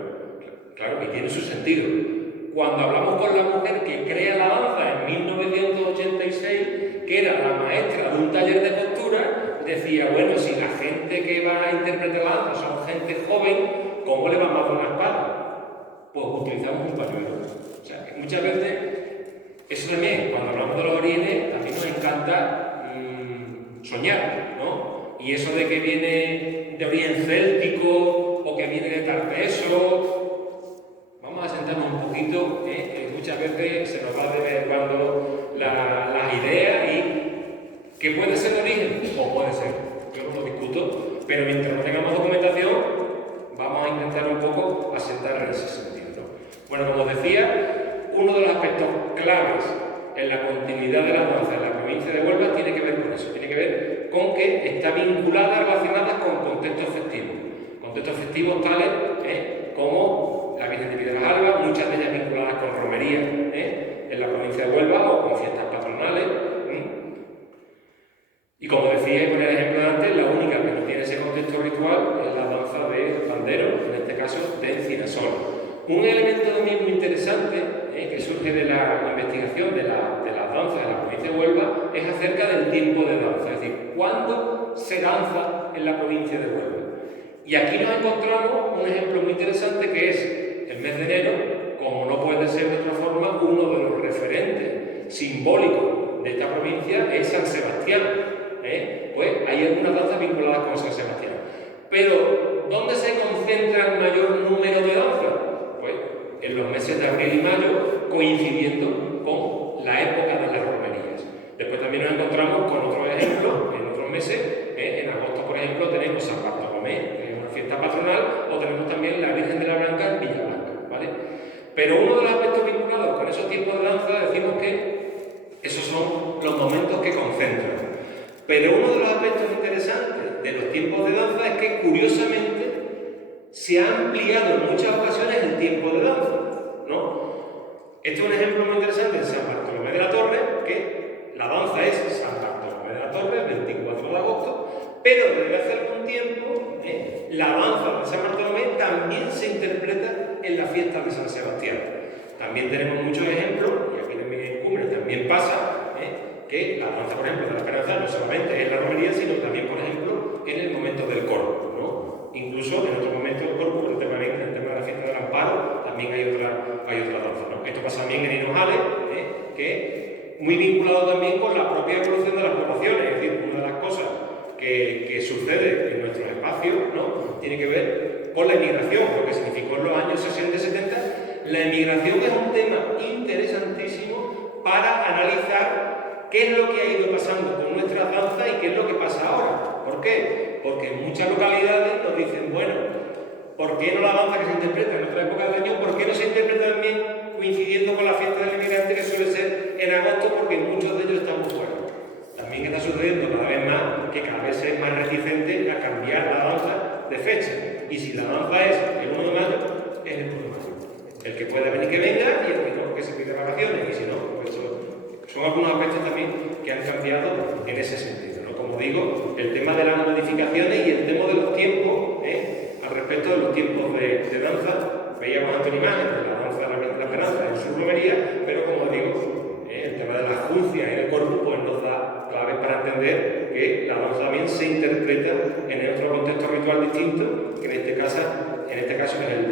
Claro, y tiene su sentido. Cuando hablamos con la mujer que crea la danza en 1986, que era la maestra de un taller de costura, decía, bueno, si la gente que va a interpretar la danza son gente joven, ¿cómo le vamos a dar una espada? Pues utilizamos un pañuelo. O sea, que muchas veces, eso también, cuando hablamos de los orígenes, también nos encanta soñar, ¿no? Y eso de que viene de origen céltico o que viene de Tarteso, vamos a sentarnos un poquito, que muchas veces se nos va de vez en cuando las ideas y que puede ser de origen o puede ser, yo no lo discuto, pero mientras no tengamos documentación vamos a intentar un poco asentar en ese sentido, ¿no? Bueno, como os decía, uno de los aspectos claves en la continuidad de la danza en la provincia de Huelva tiene que ver con eso, tiene que ver con que está vinculada, relacionada con contextos festivos tales como la Virgen de Piedras Albas, muchas de ellas vinculadas con romería en la provincia de Huelva o con fiestas patronales. Y como decía y ponía el ejemplo de antes, la única que no tiene ese contexto ritual es la danza de pandero, en este caso de Encinasola. Un elemento también muy interesante que surge de la investigación de las danzas en la provincia de Huelva es acerca del tiempo de danza, es decir, ¿cuándo se danza en la provincia de Huelva? Y aquí nos encontramos un ejemplo muy interesante que es el mes de enero, como no puede ser de otra forma, uno de los referentes simbólicos de esta provincia es San Sebastián. Pues hay algunas danzas vinculadas con San Sebastián. Pero, ¿dónde se concentra el mayor número de danzas? Pues en los meses de abril y mayo, coincidiendo con la época de las romerías. Después también nos encontramos con otros ejemplos en otros meses. En agosto, por ejemplo, tenemos San Bartolomé, que es una fiesta patronal, o tenemos también la Virgen de la Blanca en Villablanca, ¿vale? Pero uno de los aspectos vinculados con esos tiempos de danza, decimos que esos son los momentos que concentran. Pero uno de los aspectos interesantes de los tiempos de danza es que, curiosamente, se ha ampliado en muchas ocasiones el tiempo de danza, ¿no? Este es un ejemplo muy interesante en San Bartolomé de la Torre, que la danza es San Bartolomé de la Torre, el 24 de agosto, pero desde hace algún tiempo la danza de San Bartolomé también se interpreta en las fiestas de San Sebastián. También tenemos muchos ejemplos, y aquí también en Cumbres también pasa, que la danza, por ejemplo, de la Esperanza no solamente es la romería, sino también, por ejemplo, en el momento del corpus, ¿no? Incluso en otro momento del corpus, en el tema de la fiesta del amparo, también hay otra danza, ¿no? Esto pasa también en Hinojales, que muy vinculado también con la propia evolución de las poblaciones, es decir, una de las cosas que sucede en nuestros espacios, ¿no? Tiene que ver con la emigración, lo que significó en los años 60 y 70. La emigración es un tema interesantísimo para analizar qué es lo que ha ido pasando con nuestras danzas y qué es lo que pasa ahora. ¿Por qué? Porque en muchas localidades nos dicen, bueno, ¿por qué no la danza que se interpreta en otra época del año, por qué no se interpreta también coincidiendo con la fiesta del inmigrante que suele ser en agosto, porque muchos de ellos están muy fuera? También está sucediendo cada vez más que cada vez es más reticente a cambiar la danza de fecha. Y si la danza es el 1 de mayo, es el 1 de mayo. El que pueda venir que venga y el que no, que se pide vacaciones. Y si no, pues son algunos aspectos también que han cambiado en ese sentido, ¿no? Como digo, el tema de las modificaciones y el tema de los tiempos, al respecto de los tiempos de danza, veíamos antes una imagen de la danza de la Esperanza en su romería, pero como digo, el tema de las juncias y el corpus pues nos da claves para entender que la danza también se interpreta en otro contexto ritual distinto, que en este caso es el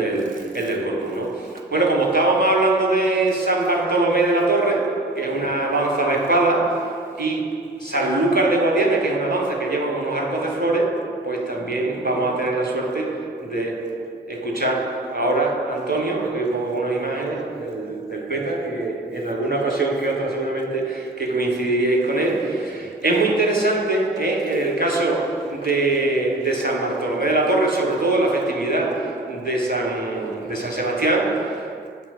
del corpus, ¿no? Bueno, como estábamos hablando de San Bartolomé de la Torre, que es una danza de espada, y San Lucas de Guadiana, que es una danza que lleva unos arcos de flores, pues también vamos a tener la suerte de escuchar ahora a Antonio, porque pongo unas imágenes del PETA, que en alguna ocasión que otra seguramente que coincidiríais con él. Es muy interesante en el caso de San Bartolomé de la Torre, sobre todo la festividad de San Sebastián,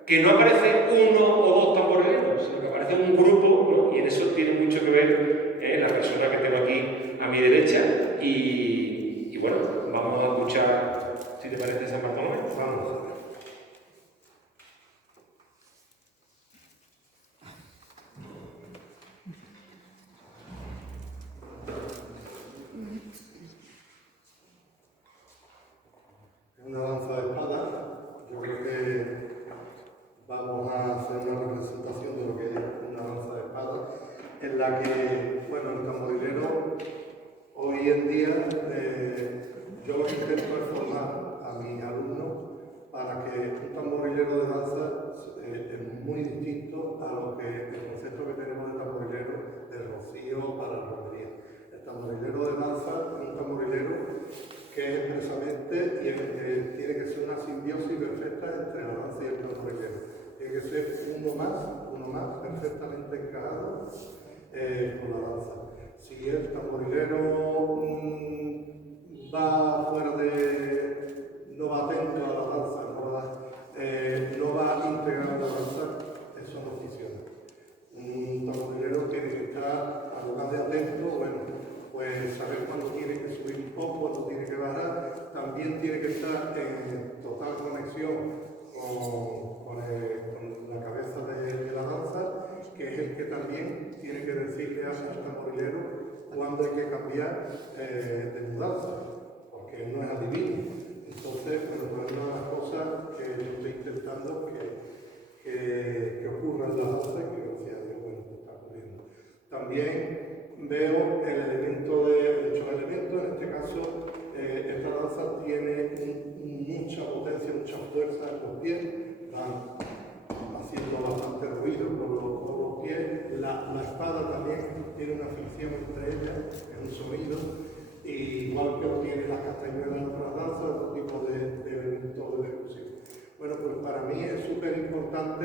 que no aparece uno o dos tamboreros, sino que aparece un grupo, ¿no? Y en eso tiene mucho que ver la persona que tengo aquí a mi derecha, y bueno, vamos a escuchar, si te parece, San Bartolomé. Vamos. Una danza de espada. Yo creo que vamos a hacer una representación de lo que es una danza de espada, en la que, bueno, el tamborilero hoy en día yo lo que intento es formar a mis alumnos para que un tamborilero de danza es muy distinto a lo que el concepto que tenemos de tamborilero del rocío para la romería. El tamborilero de danza es un tamborilero que expresamente tiene que ser una simbiosis perfecta entre la danza y el tamborilero. Tiene que ser uno más perfectamente encajado con la danza. Si el tamborilero va fuera no va atento a la danza, no va integrando la danza, eso no funciona. Un tamborilero tiene que estar, además de atento, bueno, pues saber cuándo tiene que subir un poco, cuándo tiene que bajar, también tiene que estar en total conexión con la cabeza de la danza, que es el que también tiene que decirle al tamborilero cuándo hay que cambiar de mudanza, porque él no es adivino. Entonces, bueno, pues una de las cosas que yo estoy intentando que ocurra en la danza y que gracias a Dios, bueno, está ocurriendo. También veo el elemento de muchos elementos, en este caso esta danza tiene mucha potencia, mucha fuerza en los pies, van haciendo bastante ruido con los pies, la espada también tiene una fricción entre ellas, es un sonido, y igual que lo tiene las castañuelas en otras danzas, otro tipo de elementos de percusión. Bueno, pues para mí es súper importante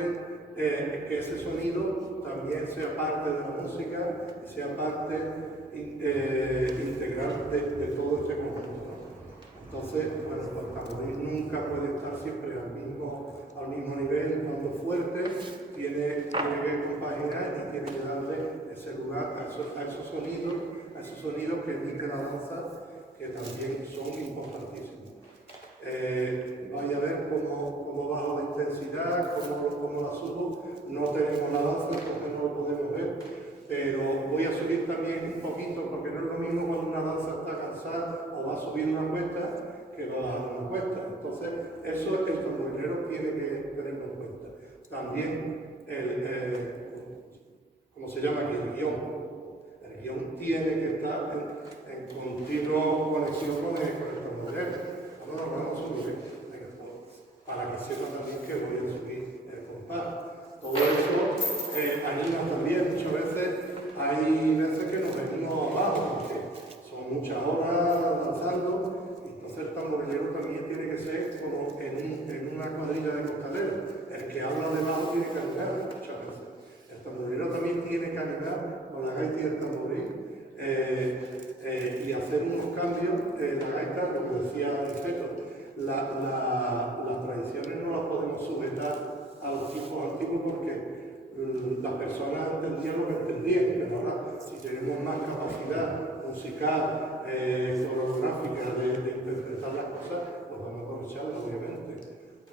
que ese sonido también sea parte de la música y sea parte integral de todo este conjunto. Entonces, bueno, pues el tamboril nunca puede estar siempre al mismo nivel, dando fuerte, tiene que compaginar y tiene que darle ese lugar a esos sonidos que emite la danza, que también son importantísimos. Vaya a ver cómo bajo la intensidad, cómo la subo. No tenemos la danza porque no lo podemos ver, pero voy a subir también un poquito porque no es lo mismo cuando una danza está cansada o va a subir una cuesta que va a bajar una cuesta. Entonces, eso el tamborilero tiene que tenerlo en cuenta. También ¿cómo se llama aquí? El guión. El guión tiene que estar en continua conexión con el tamborilero. Vamos a subir, para que sepa también que voy a subir el compás. Todo eso anima también. Muchas veces hay veces que nos venimos abajo, porque son muchas horas danzando, y entonces el tamborilero también tiene que ser como en una cuadrilla de costaleros. El que habla debajo tiene que animar muchas veces. El tamborilero también tiene que animar con la gaita y el tamboril. Y hacer unos cambios la gaita, lo que decía Alfredo, las tradiciones no las podemos sujetar a los tiempos antiguos porque las personas entendían lo que entendían, pero ahora si tenemos más capacidad musical, coreográfica de interpretar las cosas, pues vamos a aprovecharlas obviamente.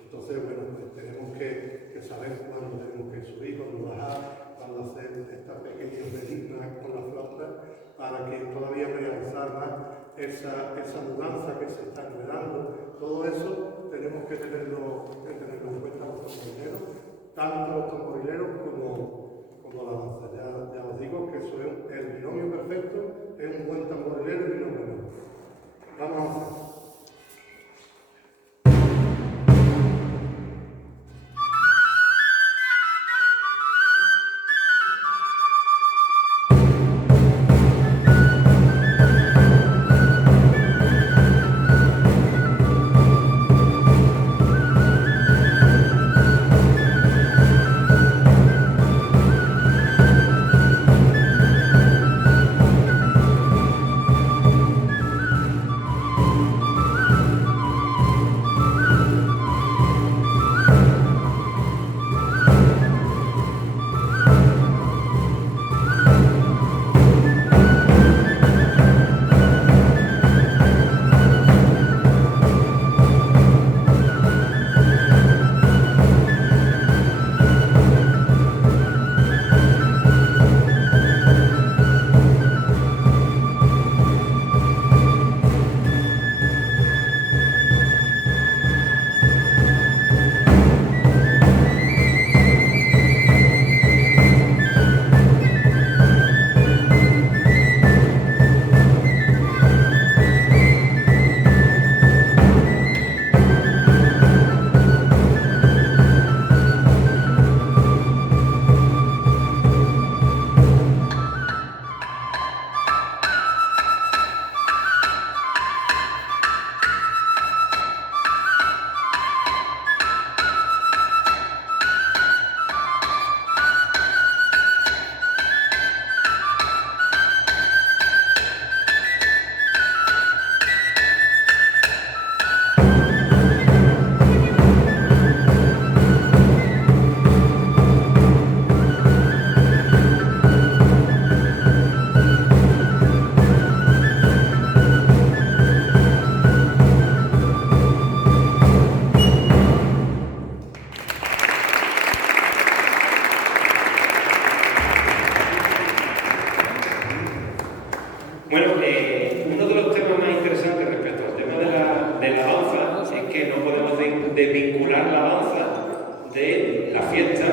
Entonces, bueno, pues tenemos que saber cuándo tenemos que subir, cuándo bajar, cuándo hacer estas pequeñas medidas con la flauta, para que todavía realzar más esa mudanza que se está enredando. Todo eso tenemos que tenerlo en cuenta los tamborileros, tanto los tamborileros como la danza. Ya os digo que eso es el binomio perfecto, es un buen tamborilero y un buen. Vamos a hacer. Bueno, uno de los temas más interesantes respecto al tema de la danza es que no podemos desvincular la danza de la fiesta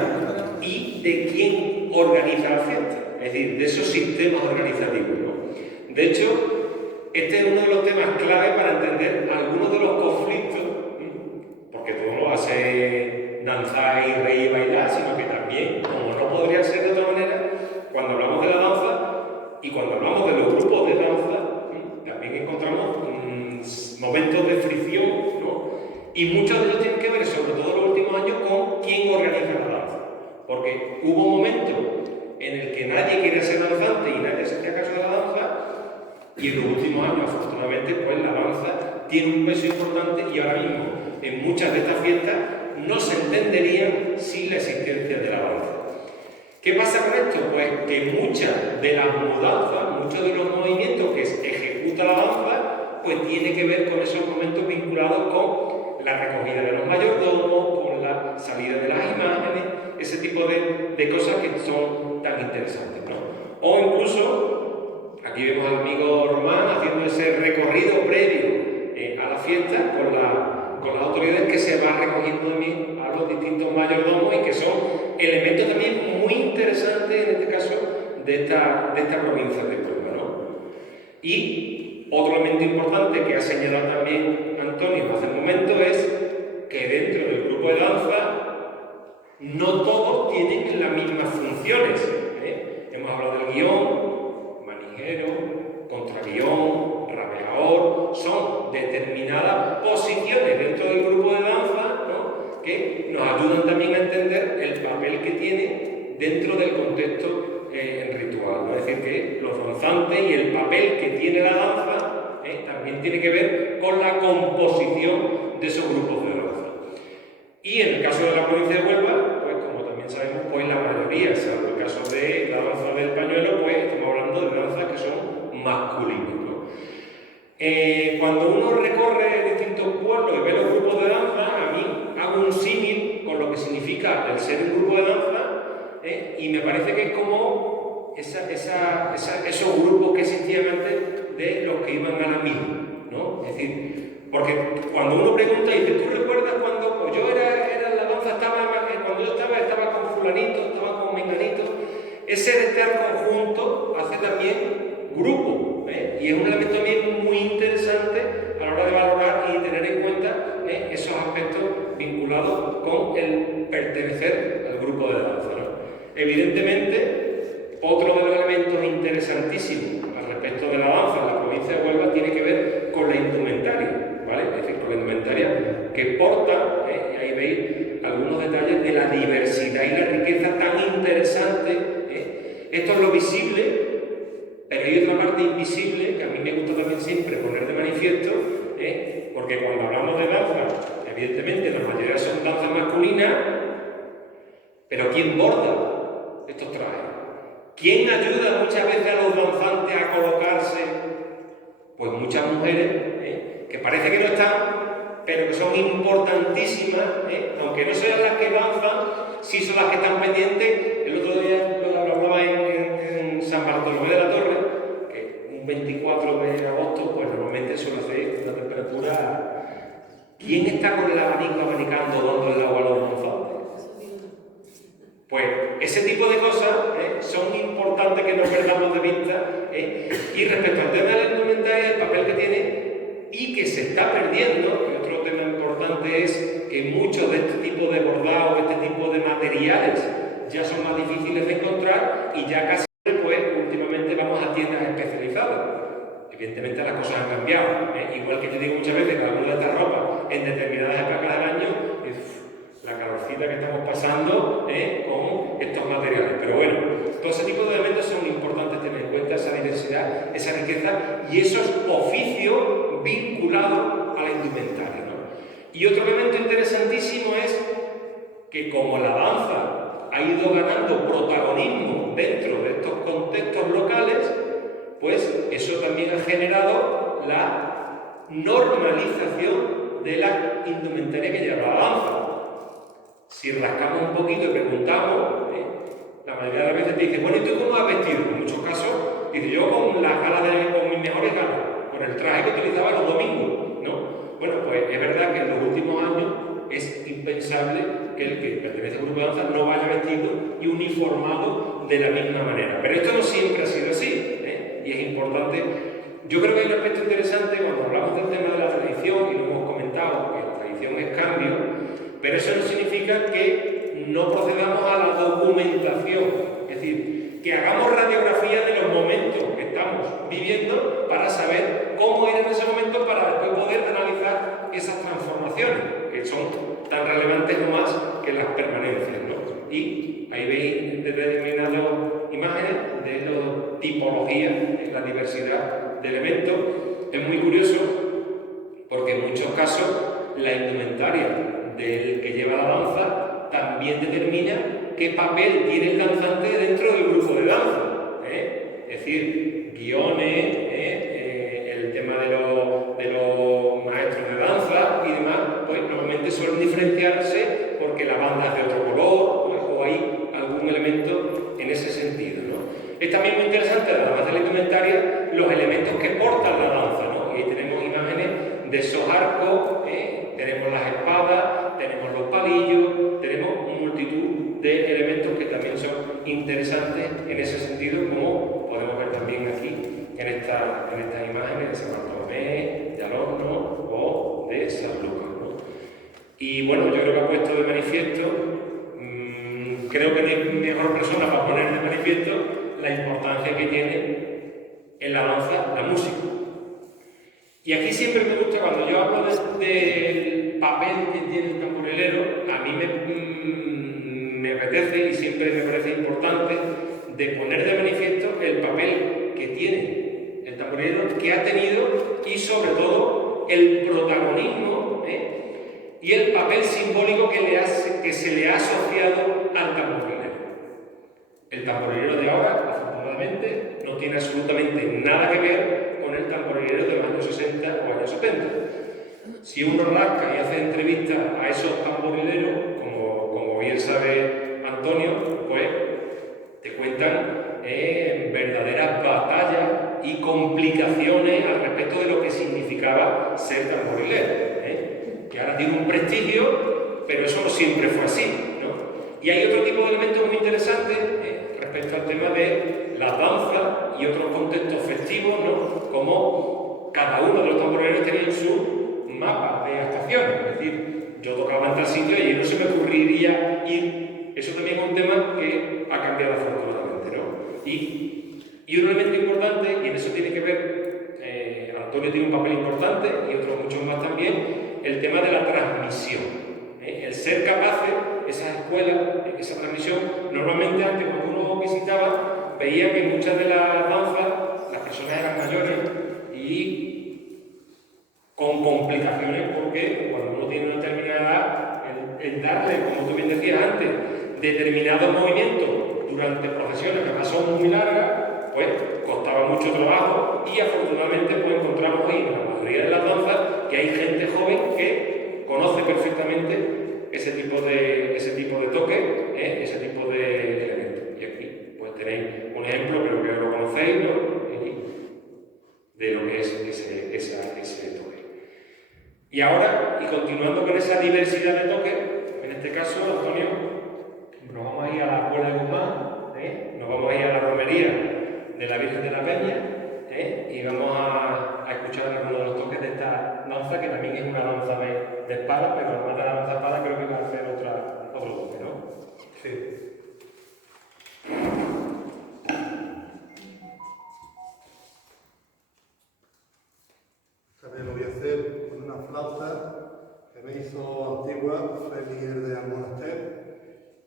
y de quién organiza la fiesta, es decir, de esos sistemas organizativos, ¿no? De hecho, este es uno de los temas clave para entender algunos de los conflictos, porque todo no hace danzar y reír y bailar, sino que también, como no podría ser de otra manera, cuando hablamos de la danza y cuando hablamos de los grupos de danza, también encontramos momentos de fricción, ¿no? Y muchos de ellos tienen que ver, sobre todo en los últimos años, con quién organiza la danza. Porque hubo un momento en el que nadie quería ser danzante y nadie se hacía caso de la danza, y en los últimos años, afortunadamente, pues la danza tiene un peso importante y ahora mismo en muchas de estas fiestas no se entenderían sin la existencia de la danza. ¿Qué pasa con esto? Pues que muchas de las mudanzas, muchos de los movimientos que ejecuta la danza, pues tiene que ver con esos momentos vinculados con la recogida de los mayordomos, con la salida de las imágenes, ese tipo de cosas que son tan interesantes, ¿no? O incluso, aquí vemos al amigo Román haciendo ese recorrido previo a la fiesta con las autoridades que se va recogiendo también a los distintos mayordomos y que son elementos también muy interesantes en este caso de esta provincia de Córdoba, ¿no? Y otro elemento importante que ha señalado también Antonio hace un momento es que dentro del grupo de danza no todos tienen las mismas funciones, Hemos hablado del guión, manijero, contraguión, rapeador, son determinadas posiciones dentro del grupo de danza, ¿no? Que nos ayudan también a entender el papel que tiene dentro del contexto ritual, ¿no? Es decir, que los danzantes y el papel que tiene la danza también tiene que ver con la composición de esos grupos de danza. Y en el caso de la provincia de Huelva, pues como también sabemos, pues la mayoría, salvo el caso de la danza del pañuelo, pues estamos hablando de danzas que son masculinas, ¿no? Cuando uno recorre distintos pueblos y ve los grupos de danza, a mí hago un símil con lo que significa el ser un grupo de danza, y me parece que es como esos grupos que existían antes de los que iban a la misa, ¿no? Es decir, porque cuando uno pregunta y dice, ¿tú recuerdas cuando pues yo era la danza, cuando yo estaba con fulanito, estaba con menganito? Ese estar conjunto hace también grupo, y es un elemento también muy interesante a la hora de valorar y tener en cuenta esos aspectos vinculados con el pertenecer al grupo de danza, ¿no? Evidentemente, otro de los elementos interesantísimos al respecto de la danza en la provincia de Huelva tiene que ver con la indumentaria, ¿vale? Es decir, con la indumentaria que porta, y ahí veis algunos detalles de la diversidad y la riqueza tan interesante. Esto es lo visible, pero hay otra parte invisible que a mí me gusta también siempre poner de manifiesto, porque cuando hablamos de danza, evidentemente la mayoría son danzas masculinas, pero ¿quién borda estos trajes? ¿Quién ayuda muchas veces a los danzantes a colocarse? Pues muchas mujeres, que parece que no están, pero que son importantísimas, aunque no sean las que danzan, sí son las que están pendientes. El otro día lo hablaba en San Bartolomé de la Torre, que un 24 de agosto, pues normalmente suele hacer una temperatura. ¿Quién está con el abanico abanicando dando el agua a los danzantes? Pues ese tipo de cosas son importantes que no perdamos de vista, y respecto al tema de la indumentaria, el papel que tiene y que se está perdiendo, y otro tema importante es que muchos de este tipo de bordados, este tipo de materiales ya son más difíciles de encontrar y ya casi pues últimamente vamos a tiendas especializadas. Evidentemente las cosas han cambiado, igual que yo digo muchas veces que alguna de estas ropas en determinadas épocas del año la calorcita que estamos pasando con estos materiales. Pero bueno, todo ese tipo de elementos son importantes tener en cuenta, esa diversidad, esa riqueza y esos oficios vinculados a la indumentaria, ¿no? Y otro elemento interesantísimo es que como la danza ha ido ganando protagonismo dentro de estos contextos locales, pues eso también ha generado la normalización de la indumentaria que lleva la danza. Si rascamos un poquito y preguntamos, la mayoría de las veces te dicen, bueno, ¿y tú cómo has vestido? En muchos casos Dice, yo con las galas con mis mejores galas, con el traje que utilizaba los domingos, ¿no? Bueno, pues es verdad que en los últimos años es impensable que el que pertenece a un grupo de danza no vaya vestido y uniformado de la misma manera. Pero esto no siempre ha sido así, ¿eh? Y es importante. Yo creo que hay un aspecto interesante cuando hablamos del tema de la tradición, y lo hemos comentado, que la tradición es cambio, pero eso no significa que no procedamos a la documentación, es decir, que hagamos radiografía de los momentos que estamos viviendo para saber cómo era en ese momento para después poder analizar esas transformaciones, que son tan relevantes o más que las permanencias, ¿no? Y ahí veis determinadas imágenes de la tipología, de la diversidad de elementos. Es muy curioso porque en muchos casos la indumentaria del que lleva la danza también determina qué papel tiene el danzante dentro del grupo de danza, ¿eh? Es decir, guiones, el tema de los maestros de danza y demás, pues normalmente suelen diferenciarse porque la banda es de otro color, pues, o hay algún elemento en ese sentido, ¿no? Es también muy interesante, además de la indumentaria, los elementos que portan la danza, ¿no? Y ahí tenemos imágenes de esos arcos, tenemos las espadas, tenemos los palillos, tenemos multitud de elementos que también son interesantes en ese sentido, como podemos ver también aquí en estas imágenes de San Bartolomé, de Alorno o de San Lucas, ¿no? Y bueno, yo creo que ha puesto de manifiesto, creo que no hay mejor persona para poner de manifiesto la importancia que tiene en la danza la música. Y aquí siempre me gusta, cuando yo hablo del papel que tiene el tamborilero, a mí me apetece y siempre me parece importante de poner de manifiesto el papel que tiene el tamborilero, que ha tenido y sobre todo el protagonismo y el papel simbólico que se le ha asociado al tamborilero. El tamborilero de ahora, afortunadamente, no tiene absolutamente nada que ver con el tamborilero de los años 60 o años 70. Si uno rasca y hace entrevistas a esos tamborileros, como bien sabe Antonio, pues te cuentan verdaderas batallas y complicaciones al respecto de lo que significaba ser tamborilero, que ahora tiene un prestigio, pero eso no siempre fue así, ¿no? Y hay otro tipo de elementos muy interesantes respecto al tema de la danza y otros contextos festivos, ¿no? Como cada uno de los tamborileros tenía su mapa de actuaciones, es decir, yo tocaba en tal sitio y no se me ocurriría ir. Eso también es un tema que ha cambiado afortunadamente, ¿no? Y un elemento importante, y en eso tiene que ver, Antonio tiene un papel importante y otros muchos más también, el tema de la transmisión. El ser capaces, esas escuelas, esa transmisión, normalmente antes cuando uno visitaba, veía que muchas de las danzas, las personas eran mayores y con complicaciones, porque cuando uno tiene una determinada edad, el darle, como tú bien decías antes, determinados movimientos durante procesiones que además son muy largas, pues costaba mucho trabajo y afortunadamente pues encontramos ahí en la mayoría de las danzas que hay gente joven que conoce perfectamente ese tipo de toque, ese tipo de elementos. Y aquí pues tenéis un ejemplo, creo que lo conocéis, ¿no? De lo que es ese toque. Y ahora, y continuando con esa diversidad de toques, en este caso, Antonio, nos vamos a ir a la Puerta de Guzmán, nos vamos a ir a la romería de la Virgen de la Peña, y vamos a escuchar algunos de los toques de esta danza, que también es una danza de espada, pero además de la danza de espada creo que va a hacer otro toque, ¿no? Sí. Lo voy a hacer con una flauta que me hizo antigua Felier de Almonaster,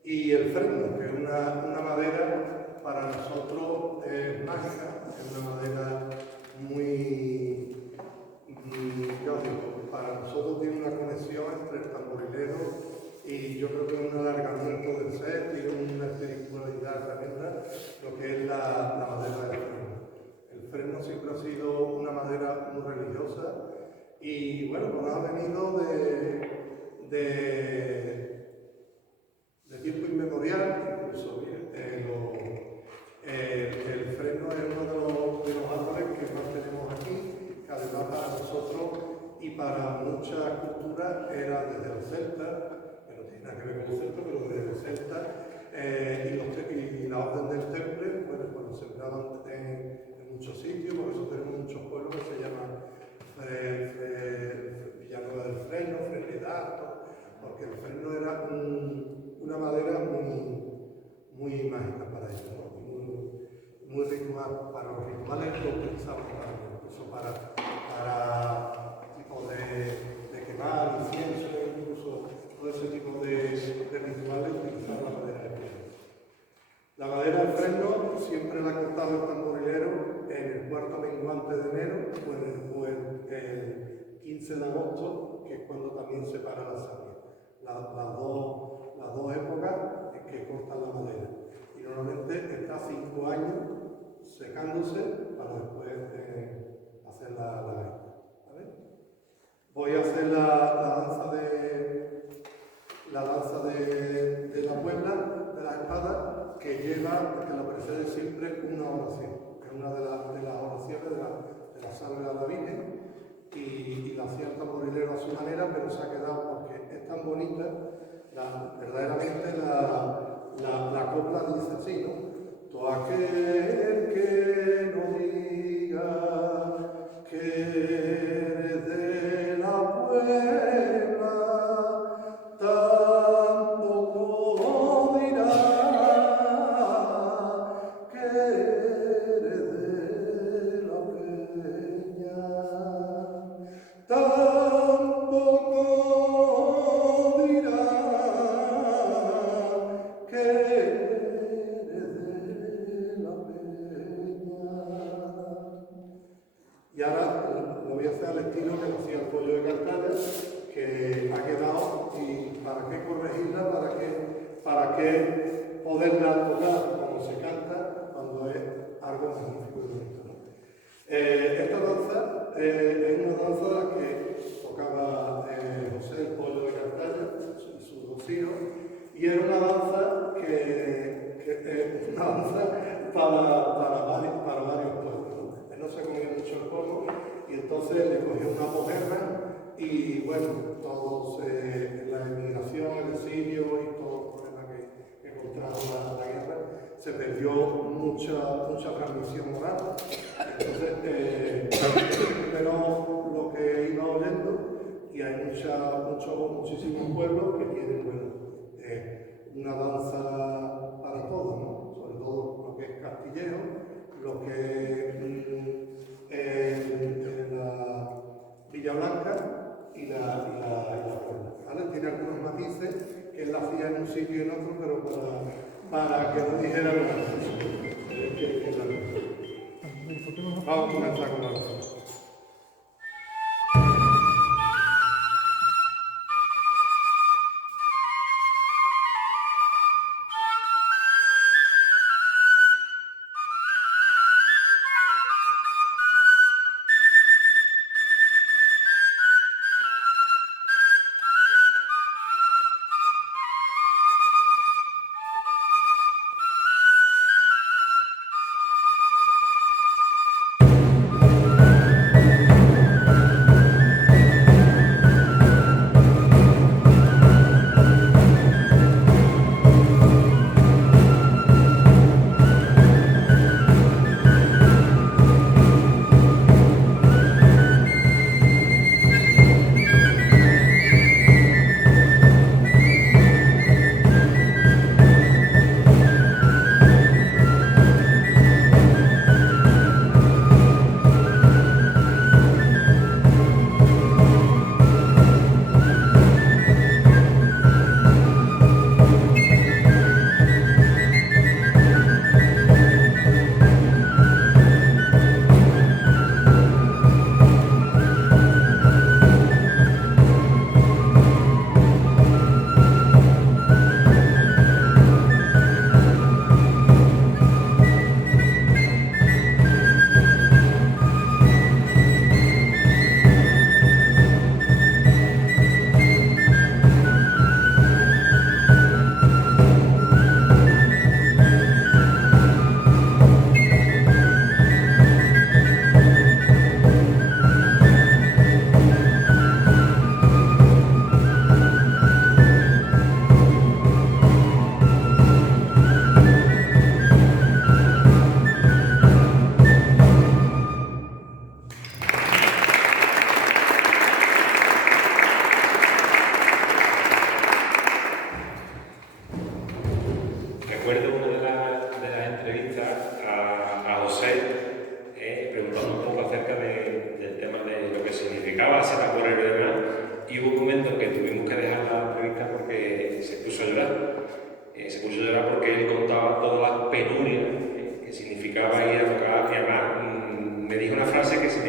y el fresno, que es una madera para nosotros mágica, es una madera muy, yo digo, para nosotros tiene una conexión entre el tamborilero y yo creo que es un alargamiento del ser, tiene una espiritualidad tremenda, lo que es la madera del fresno. El fresno siempre ha sido una madera muy religiosa y bueno, pues ha venido de tiempo inmemorial, incluso el fresno es uno de los era desde los celtas, que no tiene nada que ver con los celtas, pero desde los celtas, y la orden del temple, bueno, cuando se emplaban en muchos sitios, por eso tenemos muchos pueblos que se llaman Villanueva del Freno, Frenedad, porque el freno era una madera muy mágica para ellos, ¿no? Muy ritual, para los rituales lo utilizaban para incluso para tipo de quemar, incienso, incluso todo ese tipo de rituales utilizaban la madera del freno. La madera del freno siempre la cortaba el tamborilero en el cuarto menguante de enero o el 15 de agosto, que es cuando también se para la savia. Las dos épocas en que cortan la madera. Y normalmente está 5 años secándose para después hacer la gaita. ¿Vale? Voy a hacer la danza de la Puebla, de las espadas, que lo precede siempre una oración. Es una de las oraciones de la salve a la Virgen. Y la hacía el tamborilero a su manera, pero se ha quedado porque es tan bonita, verdaderamente la copla dice así, ¿no? Todo aquel que no diga que eres de la Puebla, tampoco dirá que eres de la Peña. Tampoco dirá que eres de la Peña. Y ahora lo voy a hacer al estilo que lo hacía el Pollo de Cartaya, que ha quedado, y para qué corregirla, para qué poderla tocar como se canta cuando es algo magnífico y bonito, ¿no? Esta danza es una danza la que tocaba José el Pollo de Cartaya y sus 2 hijos, y era una danza para varios pueblos, ¿no? Él no se comía mucho el polvo y entonces le cogió una mojerra y bueno, todos en la emigración, el exilio y todo el problema que contrajo la guerra, se perdió mucha transmisión oral. Entonces, primero lo que iba oyendo, y hay muchísimos pueblos que tienen, bueno, una danza para todos, ¿no? Sobre todo lo que es castillejo, lo que es la Villa Blanca y la Puebla, ¿vale? Tiene algunos matices que él hacía en un sitio y en otro, pero para que no dijera nada. Vamos a comenzar con la danza.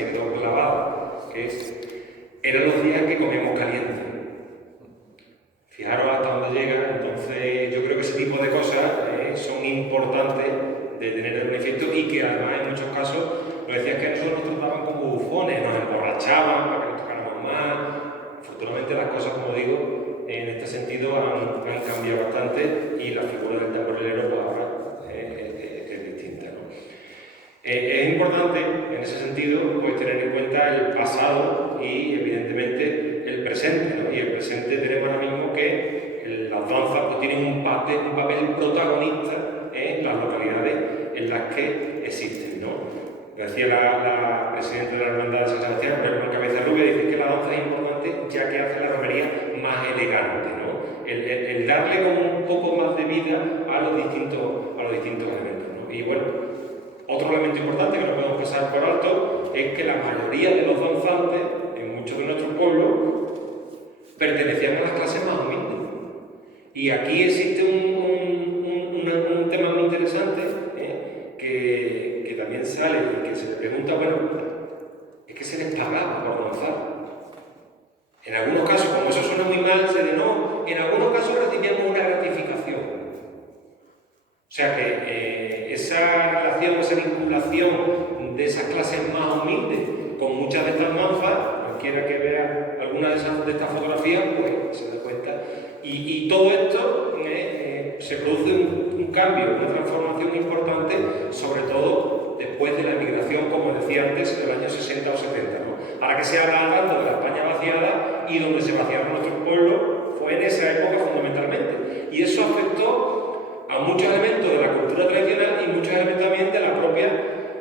me quedó clavada, que es, eran los días que comíamos caliente. Fijaros hasta dónde llega. Entonces yo creo que ese tipo de cosas son importantes de tener el manifiesto y que además en muchos casos, lo decía, que a nosotros nos trataban como bufones, nos emborrachaban para que nos tocáramos más. Afortunadamente las cosas, como digo, en este sentido han cambiado bastante y la figura del tamborilero pues ahora es distinta, ¿no? Es importante en ese sentido pues tener en cuenta el pasado y evidentemente el presente, ¿no? Y el presente tenemos ahora mismo que las danzas pues, tienen un papel protagonista en las localidades en las que existen, ¿no? Decía la presidenta de la Hermandad de San Sebastián, Carmen Cabeza Rubia, dice que la danza es importante ya que hace la romería más elegante, ¿no? El darle como un poco más de vida a los distintos elementos, ¿no? Y bueno, otro elemento importante que no podemos pasar por alto es que la mayoría de los danzantes en muchos de nuestros pueblos pertenecían a las clases más humildes. Y aquí existe un tema muy interesante que también sale y que se le pregunta, bueno, es que se les pagaba por danzar. En algunos casos, como eso suena muy mal, se dice no, en algunos casos recibíamos una gratificación. O sea que esa relación, esa vinculación de esas clases más humildes con muchas de estas danzas, cualquiera que vea alguna de estas fotografías, pues se da cuenta. Y todo esto se produce un cambio, una transformación importante, sobre todo después de la emigración, como decía antes, en el año 60 o 70. ¿No? Ahora que se habla tanto de la España vaciada y donde se vaciaron nuestros pueblos, fue en esa época fundamentalmente. Y eso afectó a muchos elementos de la cultura tradicional y muchos elementos también de la propia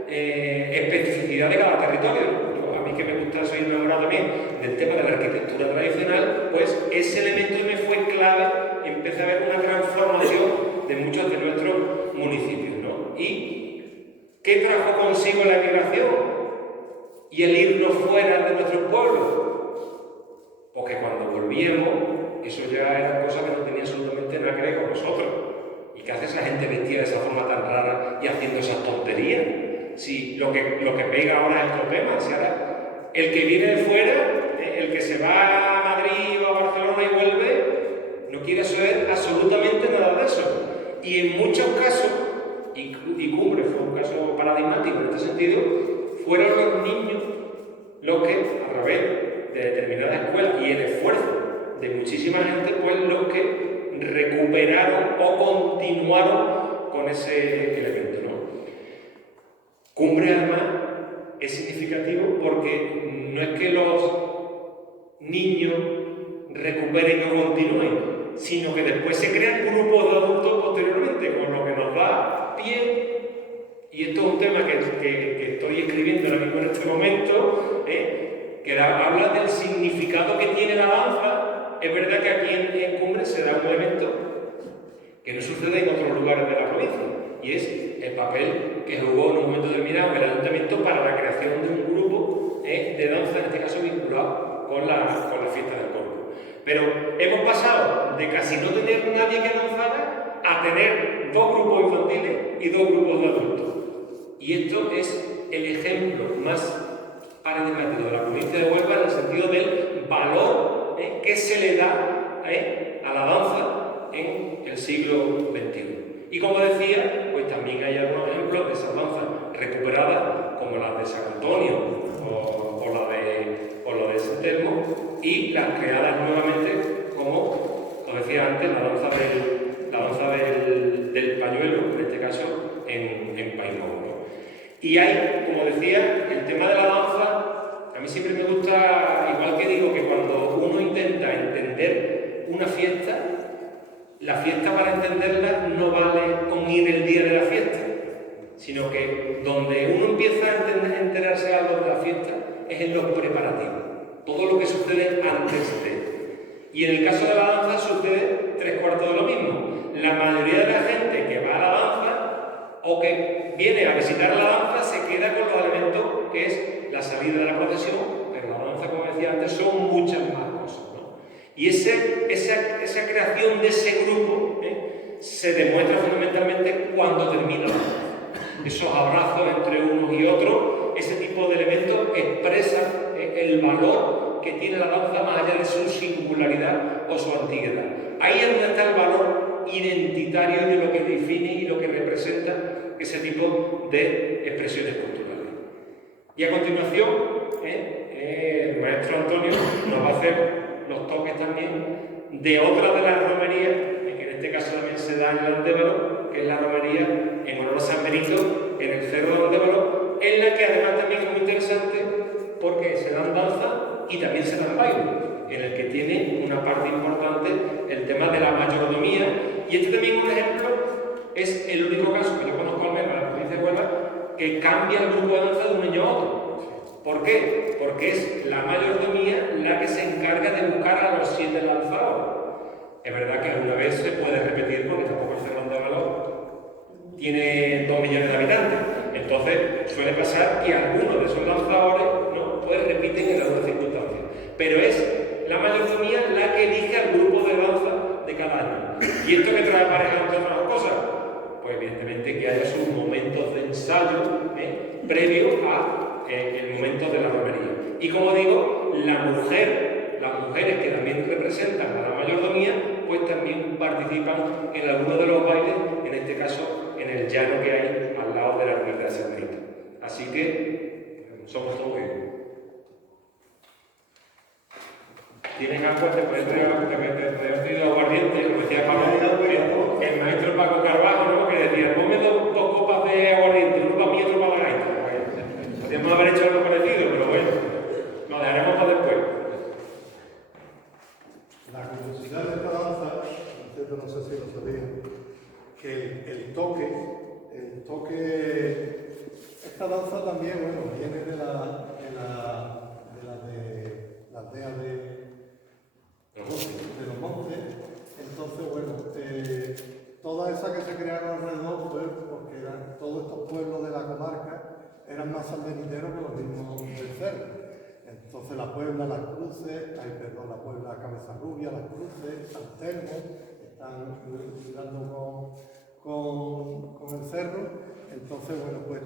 especificidad de cada territorio. A mí que me gusta, soy enamorado también del tema de la arquitectura tradicional, pues ese elemento me fue clave, empecé a ver una transformación de muchos de nuestros municipios, ¿no? ¿Y qué trajo consigo la migración y el irnos fuera de nuestros pueblos? Porque cuando volvíamos, eso ya era cosa que no tenía absolutamente nada que ver con nosotros. ¿Y qué hace esa gente vestida de esa forma tan rara y haciendo esas tonterías? Si lo que pega ahora es otro tema, si ahora el que viene de fuera, el que se va a Madrid o a Barcelona y vuelve, no quiere saber absolutamente nada de eso. Y en muchos casos, y Cumbre fue un caso paradigmático en este sentido, fueron los niños los que, a través de determinadas escuelas y el esfuerzo de muchísima gente, pues los que recuperaron o continuaron con ese elemento, ¿no? Cumbre, además, es significativo porque no es que los niños recuperen o continúen, sino que después se crean grupos de adultos posteriormente, con lo que nos da pie, y esto es un tema que estoy escribiendo ahora mismo en este momento, que habla del significado que tiene la danza. Es verdad que aquí en Cumbre se da un elemento que no sucede en otros lugares de la provincia, y es el papel que jugó en un momento determinado el ayuntamiento para la creación de un grupo de danza, en este caso vinculado con la fiesta del Corpus. Pero hemos pasado de casi no tener nadie que danzara a tener 2 grupos infantiles y 2 grupos de adultos. Y esto es el ejemplo más paradigmático de la provincia de Huelva en el sentido del valor que se le da a la danza en el siglo XXI. Y como decía, pues también hay algunos ejemplos de esas danzas recuperadas, como las de San Antonio o la de San Telmo, y las creadas nuevamente, como decía antes, la danza del pañuelo, en este caso en Paimón, ¿no? Y hay, como decía, el tema de la danza. A mí siempre me gusta, igual que digo que cuando uno intenta entender una fiesta, la fiesta para entenderla no vale con ir el día de la fiesta, sino que donde uno empieza a enterarse algo de la fiesta es en los preparativos, todo lo que sucede antes de. Y en el caso de la danza sucede 3/4 de lo mismo. La mayoría de la gente que va a la danza o que viene a visitar la danza se queda con los elementos que es la salida de la procesión, pero la danza, como decía antes, son muchas más cosas, ¿no? Y esa creación de ese grupo se demuestra fundamentalmente cuando termina la danza. Esos abrazos entre unos y otros, ese tipo de elementos expresan el valor que tiene la danza más allá de su singularidad o su antigüedad. Ahí es donde está el valor identitario de lo que define y lo que representa ese tipo de expresiones culturales. Y a continuación, el maestro Antonio nos va a hacer los toques también de otra de las romerías, que en este caso también se da en el Andévalo, que es la romería en honor a San Benito, en el Cerro del Andévalo, en la que además también es muy interesante porque se dan danza y también se dan baile, en el que tiene una parte importante el tema de la mayordomía. Y este también, por ejemplo, es el único caso que yo conozco al menos en la provincia de Huelva que cambia el grupo de danza de un año a otro. ¿Por qué? Porque es la mayordomía la que se encarga de buscar a los 7 lanzadores. Es verdad que alguna vez se puede repetir porque tampoco el Cerro Andévalo tiene 2 millones de habitantes. Entonces suele pasar que algunos de esos lanzadores pues repiten en algunas circunstancias. Pero es la mayordomía la que elige al grupo de danza de cada año. ¿Y esto que trae pareja entre otras cosas? Pues evidentemente que haya sus momentos de ensayo previo a el momento de la romería. Y como digo, las mujeres que también representan a la mayordomía, pues también participan en alguno de los bailes, en este caso en el llano que hay al lado de la ermita de San Benito. Así que somos todos vivos. ¿Tienen agua? ¿Te puedes traer aguardiente? Como decía Paco, el maestro Paco Carvajo, ¿no? Que decía, ponme dos copas de aguardiente, uno para mí y otro para la gaita. Podríamos haber hecho algo parecido, pero bueno, lo dejaremos para después. La curiosidad de esta danza, no sé si lo sabían, que el toque, esta danza también, bueno, viene de la aldea de los montes. Entonces, bueno, toda esa que se crearon alrededor fue porque eran todos estos pueblos de la comarca eran más sanbeniteros que los mismos del cerro. Entonces la Puebla, las Cruces, la Puebla Cabeza Rubia, las Cruces, San Telmo, están mirando con el cerro. Entonces, bueno, pues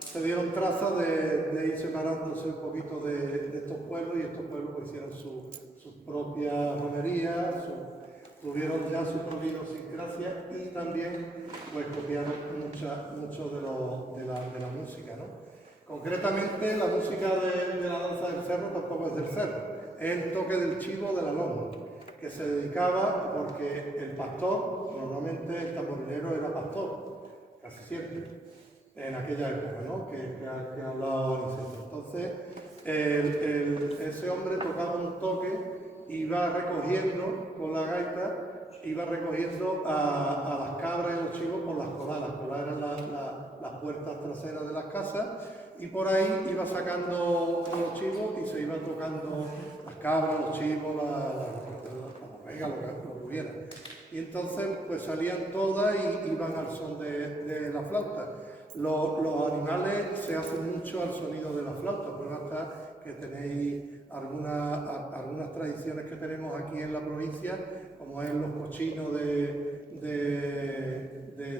se dieron trazas de ir separándose un poquito de estos pueblos, y estos pueblos pues hicieron sus propias romerías, tuvieron ya su propia idiosincrasia, y también pues copiaron mucho de la música, ¿no? Concretamente, la música de la danza del cerro tampoco es del cerro, es el toque del chivo de la loma, que se dedicaba porque el pastor, normalmente el tamborilero era pastor, casi siempre, en aquella época, ¿no? que ha hablado Aniceto. Entonces, ese hombre tocaba un toque, iba recogiendo con la gaita, iba recogiendo a las cabras y los chivos por las colas. Las colas eran las puertas traseras de las casas, y por ahí iba sacando los chivos y se iban tocando las cabras, los chivos, la oveja, lo que hubiera. Y entonces pues salían todas y iban al son de la flauta. Los animales se hacen mucho al sonido de la flauta, pues hasta que tenéis algunas tradiciones que tenemos aquí en la provincia, como es los cochinos de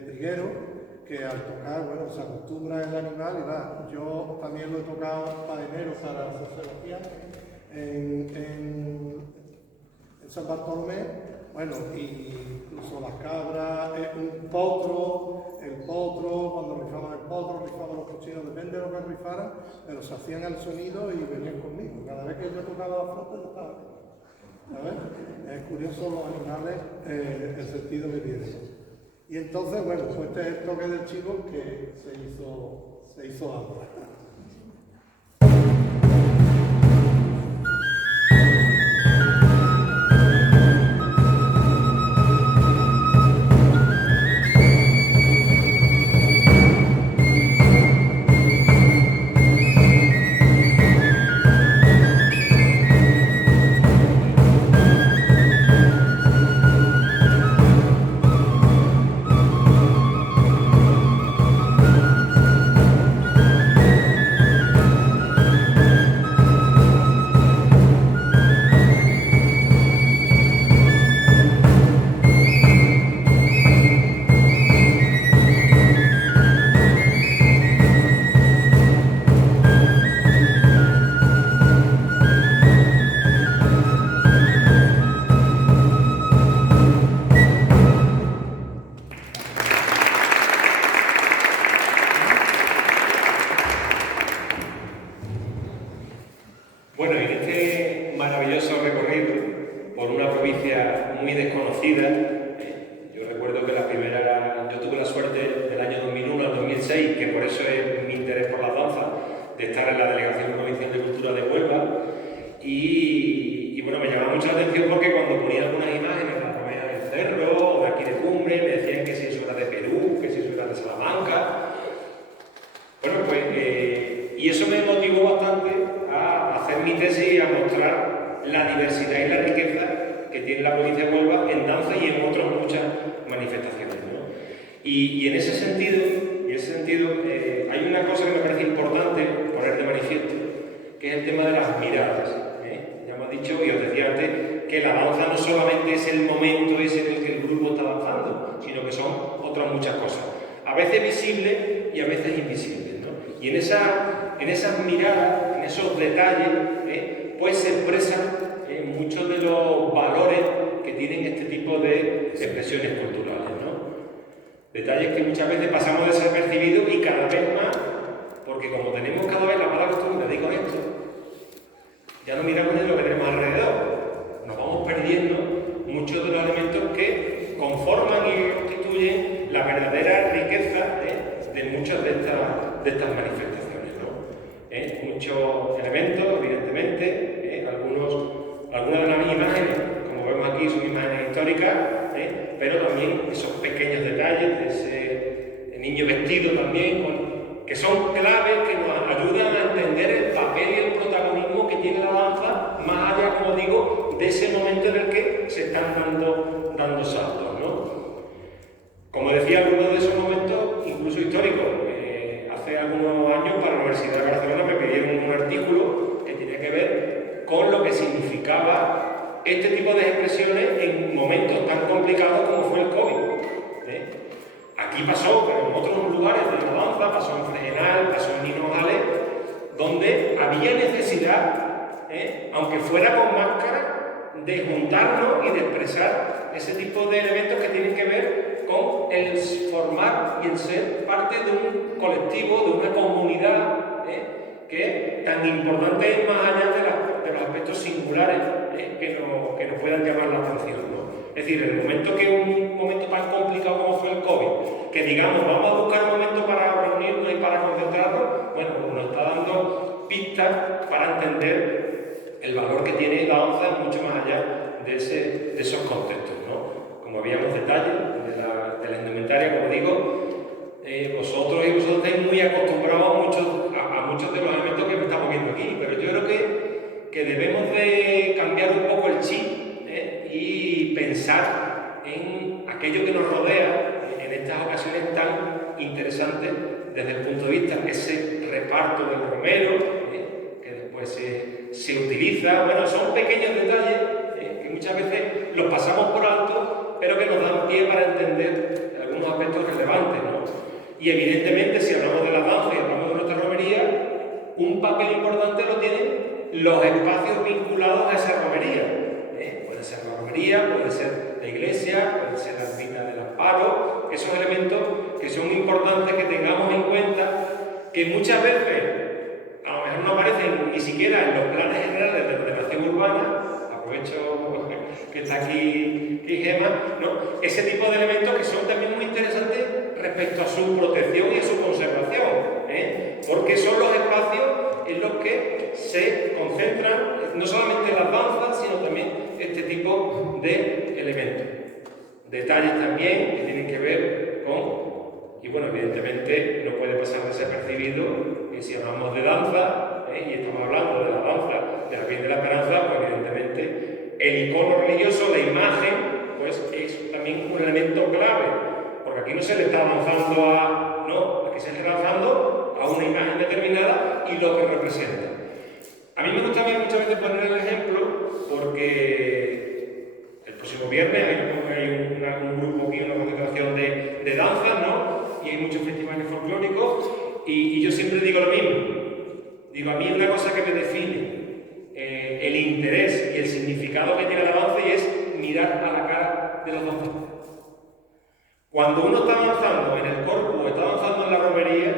triguero, que al tocar, bueno, se acostumbra el animal y va. Yo también lo he tocado padenero para la sociología en San Bartolomé, bueno, y incluso las cabras, el potro, cuando rifaban el potro, rifaban los cochinos, depende de lo que rifaran, pero se hacían al sonido y venían conmigo. Cada vez que yo tocaba la flauta, yo estaba aquí. ¿Sabes? Es curioso los animales, el sentido que tienen. Y entonces, bueno, pues este es el toque del chivo que se hizo ahora. muy desconocidas. Yo recuerdo que yo tuve la suerte del año 2001 al 2006, que por eso es mi interés por la danza, de estar en la Delegación Provincial de Cultura de Huelva. Y bueno, me llamaba mucho la atención porque cuando ponía algunas imágenes de la Romea del Cerro o de aquí de Cumbre, me decían que si eso era de Perú, que si eso era de Salamanca. Bueno, pues, y eso me motivó bastante a hacer mi tesis y a mostrar la diversidad y la riqueza que tiene la provincia de Huelva en danza y en otras muchas manifestaciones, ¿no? Y en ese sentido, hay una cosa que me parece importante poner de manifiesto, que es el tema de las miradas. Ya me ha dicho, y os decía antes, que la danza no solamente es el momento ese en el que el grupo está danzando, sino que son otras muchas cosas, a veces visibles y a veces invisibles, ¿no? Y en esas miradas, en esos detalles, pues se expresan muchos de los valores que tienen este tipo de expresiones culturales, ¿no? Detalles que muchas veces pasamos desapercibidos y cada vez más, porque como tenemos cada vez la mala costumbre de ir con esto, ya no miramos en lo que tenemos alrededor. Nos vamos perdiendo muchos de los elementos que conforman y constituyen la verdadera riqueza de muchas de estas manifestaciones, ¿no? Muchos elementos, evidentemente, algunas de las imágenes, como vemos aquí, son imágenes históricas, pero también esos pequeños detalles de ese niño vestido también, que son claves que nos ayudan a entender el papel y el protagonismo que tiene la danza, más allá, como digo, de ese momento en el que se están dando saltos, ¿no? Como decía, algunos de esos momentos, incluso históricos, hace algunos años para la Universidad de Barcelona me pidieron un artículo que tenía que ver con lo que significaba este tipo de expresiones en momentos tan complicados como fue el COVID. Aquí pasó, pero en otros lugares de la danza, pasó en Fregenal, pasó en Nino Ojales, donde había necesidad, aunque fuera con máscara, de juntarnos y de expresar ese tipo de elementos que tienen que ver con el formar y el ser parte de un colectivo, de una comunidad, que tan importante es más allá de los aspectos singulares que nos puedan llamar la atención, ¿no? Es decir, en el momento que un momento tan complicado como fue el COVID, que digamos, vamos a buscar un momento para reunirnos y para concentrarnos, bueno, pues nos está dando pistas para entender el valor que tiene la danza mucho más allá de esos contextos, ¿no? Como habíamos detalles de la indumentaria, como digo, vosotros y vosotros estáis muy acostumbrados a muchos de los elementos que estamos viendo aquí, pero yo creo que debemos de cambiar un poco el chip y pensar en aquello que nos rodea en estas ocasiones tan interesantes desde el punto de vista de ese reparto del romero, que después se utiliza. Bueno, son pequeños detalles que muchas veces los pasamos por alto, pero que nos dan pie para entender algunos aspectos relevantes, ¿no? Y evidentemente, si hablamos de la danza y hablamos de nuestra romería, un papel importante lo tienen los espacios vinculados a esa romería. Puede ser la romería, puede ser la iglesia, puede ser la ermita del Amparo, esos elementos que son importantes que tengamos en cuenta, que muchas veces a lo mejor no aparecen ni siquiera en los planes generales de ordenación urbana. Aprovecho que está aquí Gemma, ¿no? Ese tipo de elementos que son también muy interesantes respecto a su protección y a su conservación, porque son los espacios en los que se concentran no solamente las danzas, sino también este tipo de elementos. Detalles también que tienen que ver con, y bueno, evidentemente no puede pasar desapercibido que si hablamos de danza, y estamos hablando de la danza de la Virgen de la Esperanza, pues evidentemente el icono religioso, la imagen, pues es también un elemento clave, porque aquí no se le está avanzando aquí se le está avanzando a una imagen determinada y lo que representa. A mí me gusta muchas veces poner el ejemplo porque el próximo viernes hay un grupo aquí, una concentración de danzas, ¿no? Y hay muchos festivales folclóricos y yo siempre digo lo mismo. Digo, a mí una cosa que me define el interés y el significado que tiene la danza y es mirar a la cara de los danzantes. Cuando uno está avanzando en el corpus o está avanzando en la romería,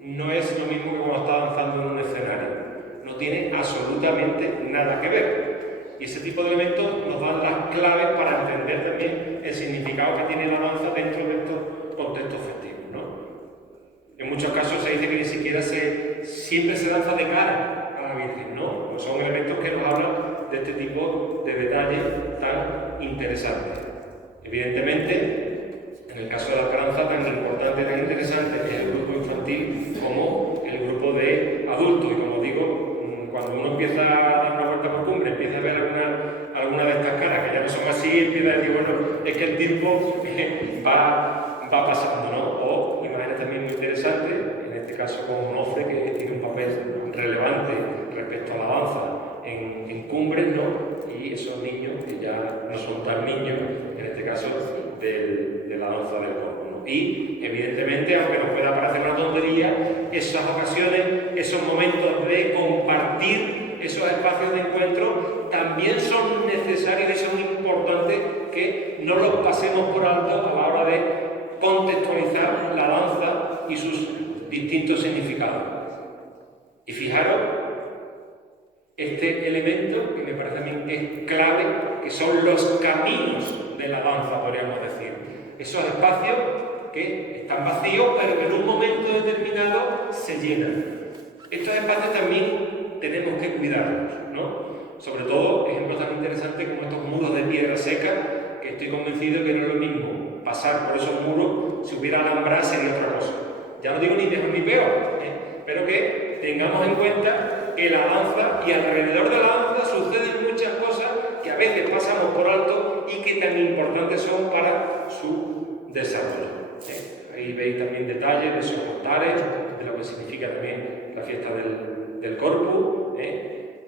no es lo mismo que cuando está avanzando en un escenario. No tiene absolutamente nada que ver. Y ese tipo de elementos nos dan las claves para entender también el significado que tiene la danza dentro de estos contextos festivos, ¿no? En muchos casos se dice que ni siquiera siempre se danza de cara a la Virgen, ¿no? Pues son elementos que nos hablan de este tipo de detalles tan interesantes. Evidentemente, en el caso de la esperanza, tan importante, tan interesante es el grupo infantil como el grupo de adultos. Y como digo, cuando uno empieza a dar una vuelta por Cumbre, empieza a ver alguna de estas caras que ya no son así, empieza a decir, bueno, es que el tiempo va pasando, ¿no? O imágenes también muy interesantes, en este caso con Onofre, que tiene un papel relevante respecto a la danza en Cumbres, ¿no? Y esos niños que ya no son tan niños, en este caso de la danza del corpo, ¿no? Y evidentemente, aunque nos pueda parecer una tontería, esas ocasiones, esos momentos de compartir esos espacios de encuentro también son necesarios y son importantes que no los pasemos por alto a la hora de contextualizar la danza y sus distintos significados. Y fijaros, este elemento que me parece a mí es clave, que son los caminos de la danza, podríamos decir. Esos espacios que están vacíos, pero que en un momento determinado se llenan. Estos espacios también tenemos que cuidarlos, ¿no? Sobre todo, ejemplos tan interesantes como estos muros de piedra seca, que estoy convencido que no es lo mismo pasar por esos muros si hubiera alambrado sería otra cosa. Ya no digo ni mejor ni peor, pero que tengamos en cuenta que la danza y alrededor de la danza suceden muchas cosas que a veces pasamos por alto y que tan importantes son para su desarrollo. Ahí veis también detalles de esos altares, de lo que significa también la fiesta del Corpus,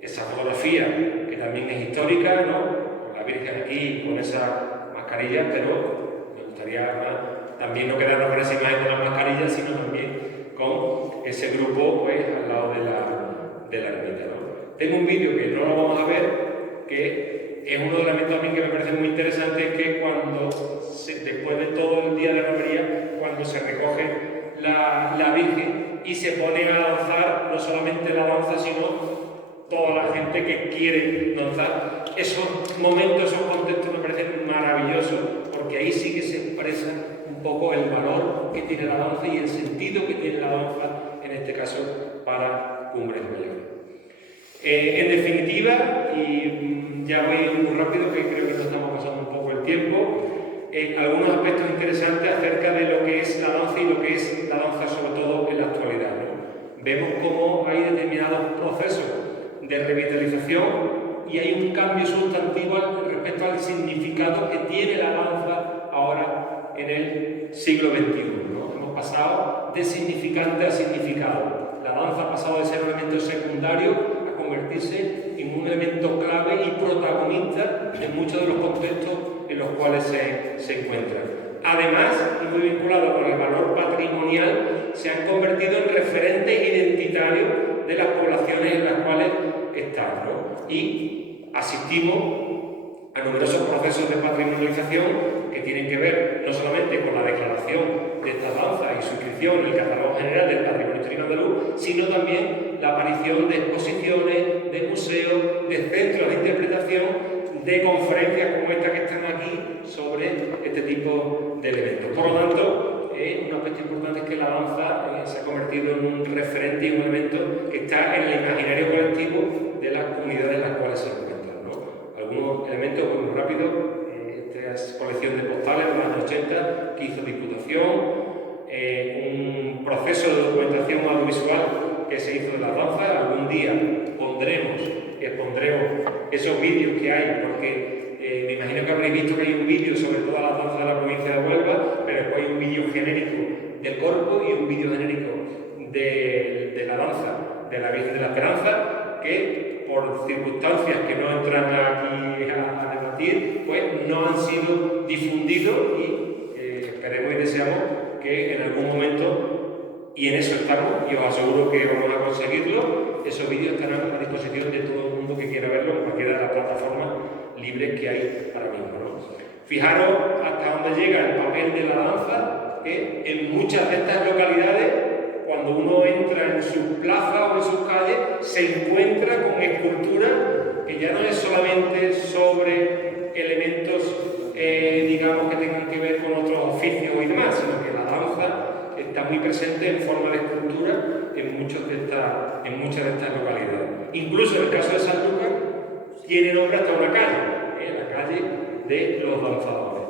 esa fotografía que también es histórica, ¿no? Con la Virgen aquí, con esa mascarilla, pero me gustaría también no quedarnos con esa imagen de la mascarilla, sino también con ese grupo pues, al lado de la ermita, ¿no? Tengo un vídeo que no lo vamos a ver, que es uno de los elementos también que me parece muy interesante, que cuando, después de todo el día de romería, cuando se recoge la Virgen y se pone a danzar, no solamente la danza, sino toda la gente que quiere danzar. Esos momentos, esos contextos me parecen maravillosos, porque ahí sí que se expresa un poco el valor que tiene la danza y el sentido que tiene la danza, en este caso, para Cumbres Mayores. En definitiva, y ya voy muy rápido, que creo que nos estamos pasando un poco el tiempo, algunos aspectos interesantes acerca de lo que es la danza y lo que es la danza, sobre todo en la actualidad, ¿no? Vemos cómo hay determinados procesos de revitalización y hay un cambio sustantivo respecto al significado que tiene la danza ahora en el siglo XXI, ¿no? Hemos pasado de significante a significado. La danza ha pasado de ser un elemento secundario a convertirse en un elemento clave y protagonista en muchos de los contextos en los cuales se encuentra. Además, y muy vinculado con el valor patrimonial, se han convertido en referentes identitarios de las poblaciones en las cuales están, ¿no? Y asistimos a numerosos procesos de patrimonialización que tienen que ver no solamente con la declaración de esta danza y su inscripción en el Catálogo General del Patrimonio Histórico Andaluz, sino también la aparición de exposiciones, de museos, de centros de interpretación, de conferencias como esta que están aquí sobre este tipo de elementos. Por lo tanto, un aspecto importante es que la danza se ha convertido en un referente y un elemento que está en el imaginario colectivo de las comunidades en las cuales se encuentran, ¿no? Algunos elementos, muy rápido, esta colección de postales de los años 80 que hizo Diputación, un proceso de documentación audiovisual que se hizo de la danza. Algún día expondremos esos vídeos que hay, porque me imagino que habréis visto que hay un vídeo sobre toda la danza de la provincia de Huelva, pero después hay un vídeo genérico del Corpus y un vídeo genérico de la danza de la Virgen de la Esperanza, que por circunstancias que no entran aquí a debatir, pues no han sido difundidos y esperemos y deseamos que en algún momento, y en eso estamos, y os aseguro que vamos a conseguirlo, esos vídeos estarán a disposición de todo el mundo que quiera verlo en cualquiera de las plataformas libres que hay ahora mismo, ¿no? Fijaros hasta dónde llega el papel de la danza, que en muchas de estas localidades, cuando uno entra en sus plazas o en sus calles, se encuentra con esculturas que ya no es solamente sobre elementos, digamos, que tengan que ver con otros oficios y demás, sino que la danza está muy presente en forma de escultura en muchas de estas localidades. Incluso en el caso de Sanlúcar, tiene nombre hasta una calle, la calle de los danzadores.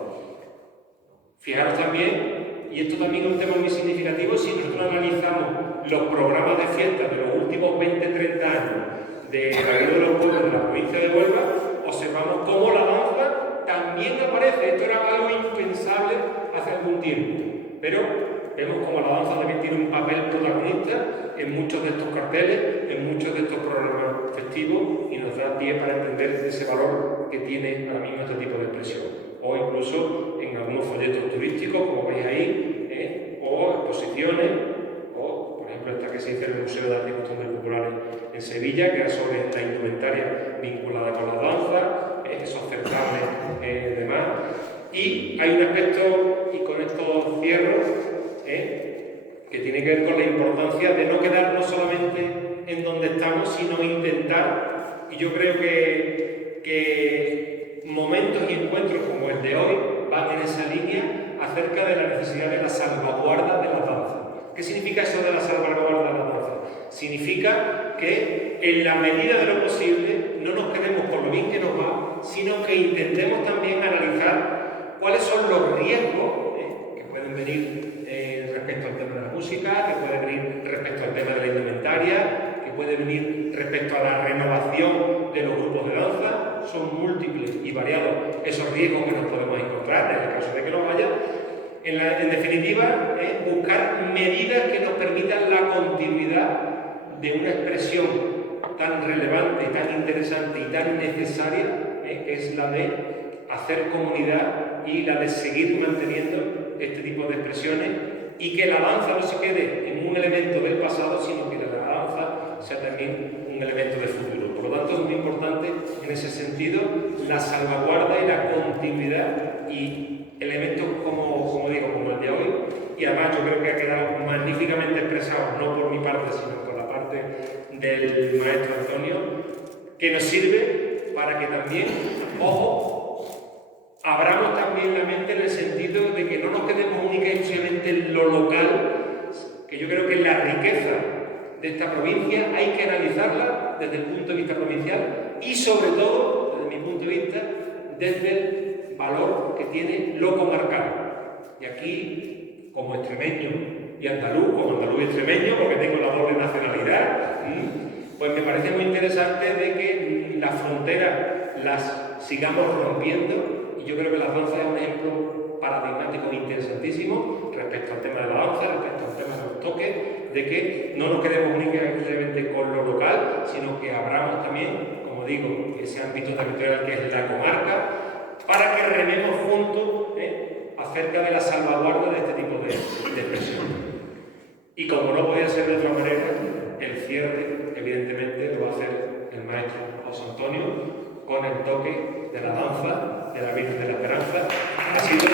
Fijaros también, y esto también es un tema muy significativo, si nosotros analizamos los programas de fiestas de los últimos 20-30 años de la vida de los pueblos de la provincia de Huelva, observamos cómo la danza también aparece. Esto era algo impensable hace algún tiempo, pero vemos como la danza también tiene un papel protagonista en muchos de estos carteles, en muchos de estos programas festivos, y nos da pie para entender ese valor que tiene ahora mismo este tipo de expresión. O incluso en algunos folletos turísticos, como veis ahí, o exposiciones, o por ejemplo esta que se hizo en el Museo de Arte y Costumbres Populares en Sevilla, que era sobre la indumentaria vinculada con la danza, esos certames y demás. Y hay un aspecto, y con esto cierro, que tiene que ver con la importancia de no quedarnos solamente en donde estamos, sino intentar, y yo creo que momentos y encuentros como el de hoy van en esa línea acerca de la necesidad de la salvaguarda de la danza. ¿Qué significa eso de la salvaguarda de la danza? Significa que en la medida de lo posible no nos quedemos con lo bien que nos va, sino que intentemos también analizar cuáles son los riesgos que pueden venir respecto al tema de la música, que puede venir respecto al tema de la indumentaria, que puede venir respecto a la renovación de los grupos de danza. Son múltiples y variados esos riesgos que nos podemos encontrar en el caso de que lo haya. En definitiva, buscar medidas que nos permitan la continuidad de una expresión tan relevante, tan interesante y tan necesaria, que es la de hacer comunidad y la de seguir manteniendo este tipo de expresiones, y que la danza no se quede en un elemento del pasado, sino que la danza sea también un elemento del futuro. Por lo tanto, es muy importante en ese sentido la salvaguarda y la continuidad, y elementos como digo, como el de hoy, y además yo creo que ha quedado magníficamente expresado, no por mi parte, sino por la parte del maestro Antonio, que nos sirve para que también, ojo, abramos también la mente en el sentido de que no nos quedemos única y exclusivamente en lo local, que yo creo que la riqueza de esta provincia hay que analizarla desde el punto de vista provincial y sobre todo, desde mi punto de vista, desde el valor que tiene lo comarcal. Y aquí, como extremeño y andaluz, como andaluz y extremeño, porque tengo la doble nacionalidad, pues me parece muy interesante de que las fronteras las sigamos rompiendo, y yo creo que la danza es un ejemplo paradigmático e interesantísimo respecto al tema de la danza, respecto al tema de los toques, de que no nos quedemos únicamente con lo local, sino que abramos también, como digo, ese ámbito territorial que es la comarca, para que rememos juntos acerca de la salvaguarda de este tipo de expresiones. Y como no podía ser de otra manera, el cierre, evidentemente, lo va a hacer el maestro José Antonio con el toque de la danza de la Virgen de la Esperanza. Ha sido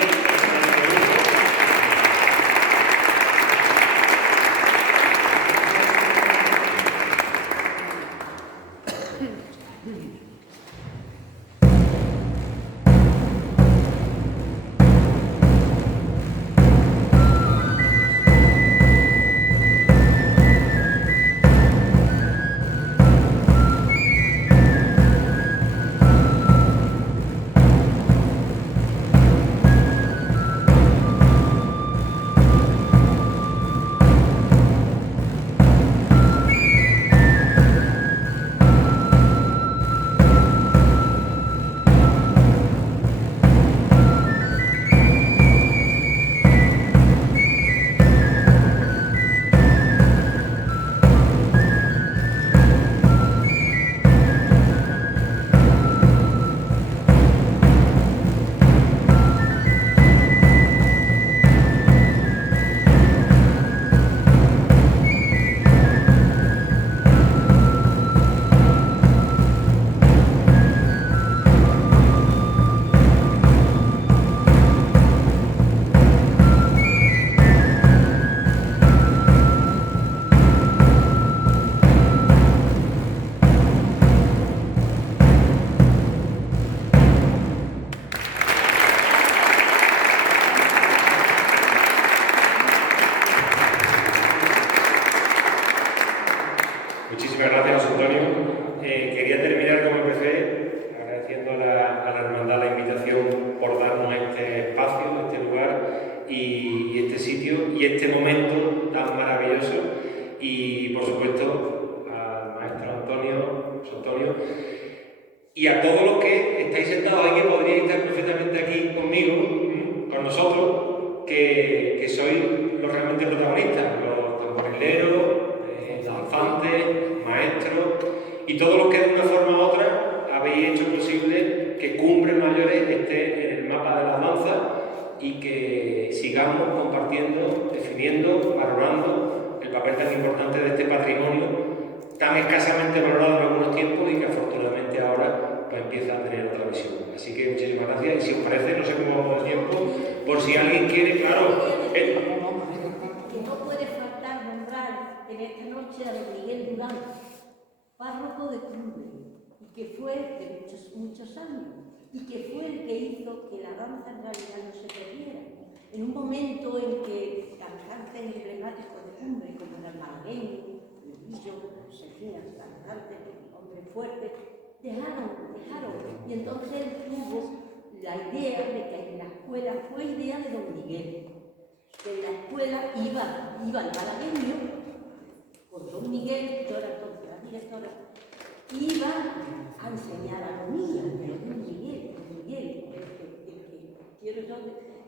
gracias, José Antonio. Quería terminar como empecé, agradeciendo a la hermandad la invitación por darnos este espacio, este lugar y este sitio y este momento tan maravilloso. Y por supuesto al maestro José Antonio, y a todos los que estáis sentados ahí, que podríais estar perfectamente aquí conmigo, con nosotros, que sois los realmente protagonistas, los tamborileros, danzantes, maestros y todos los que de una forma u otra habéis hecho posible que Cumbres Mayores esté en el mapa de las danzas y que sigamos compartiendo, definiendo, valorando el papel tan importante de este patrimonio tan escasamente valorado en algunos tiempos y que afortunadamente ahora pues, empieza a tener otra visión. Así que muchísimas gracias y si os parece, no sé cómo vamos de tiempo, por si alguien quiere, claro. Que no puede faltar nombrar en esta noche a don Miguel Durán, párroco de Cumbre, y que fue de muchos años, y que fue el que hizo que la danza en realidad no se perdiera. En un momento en que cantantes emblemáticos de Cumbre, como el malagueño, el Villo, Sequías, cantantes, hombres fuertes, dejaron, y entonces él tuvo la idea de que en la escuela, fue idea de don Miguel, que en la escuela iba el malagueño, con don Miguel, yo era entonces la directora, iba a enseñar a los niños, pero don Miguel, quiero yo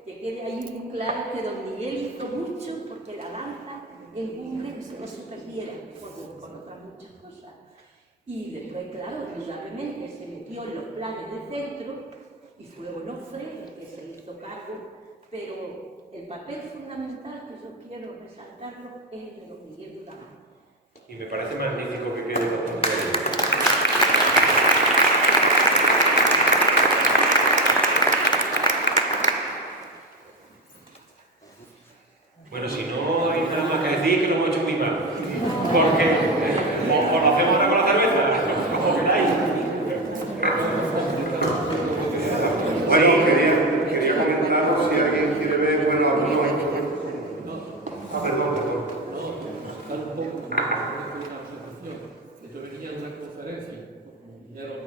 que quede ahí muy claro que don Miguel hizo mucho porque la danza en Cumbre no se perdiera, por otras muchas cosas. Y después, claro, indudablemente se metió en los planes del centro y fue Onofre el que se hizo cargo, pero el papel fundamental que yo quiero resaltarlo es el de don Miguel Durán. Y me parece magnífico que quede bastante bien. Bueno, si no hay nada más que decir, que lo hemos hecho muy mal. Porque o lo hacemos ahora con la cerveza, como queráis. Bueno, quería comentar si alguien quiere ver, bueno, algunos. Perdón. Yo venía de una conferencia, me dijeron,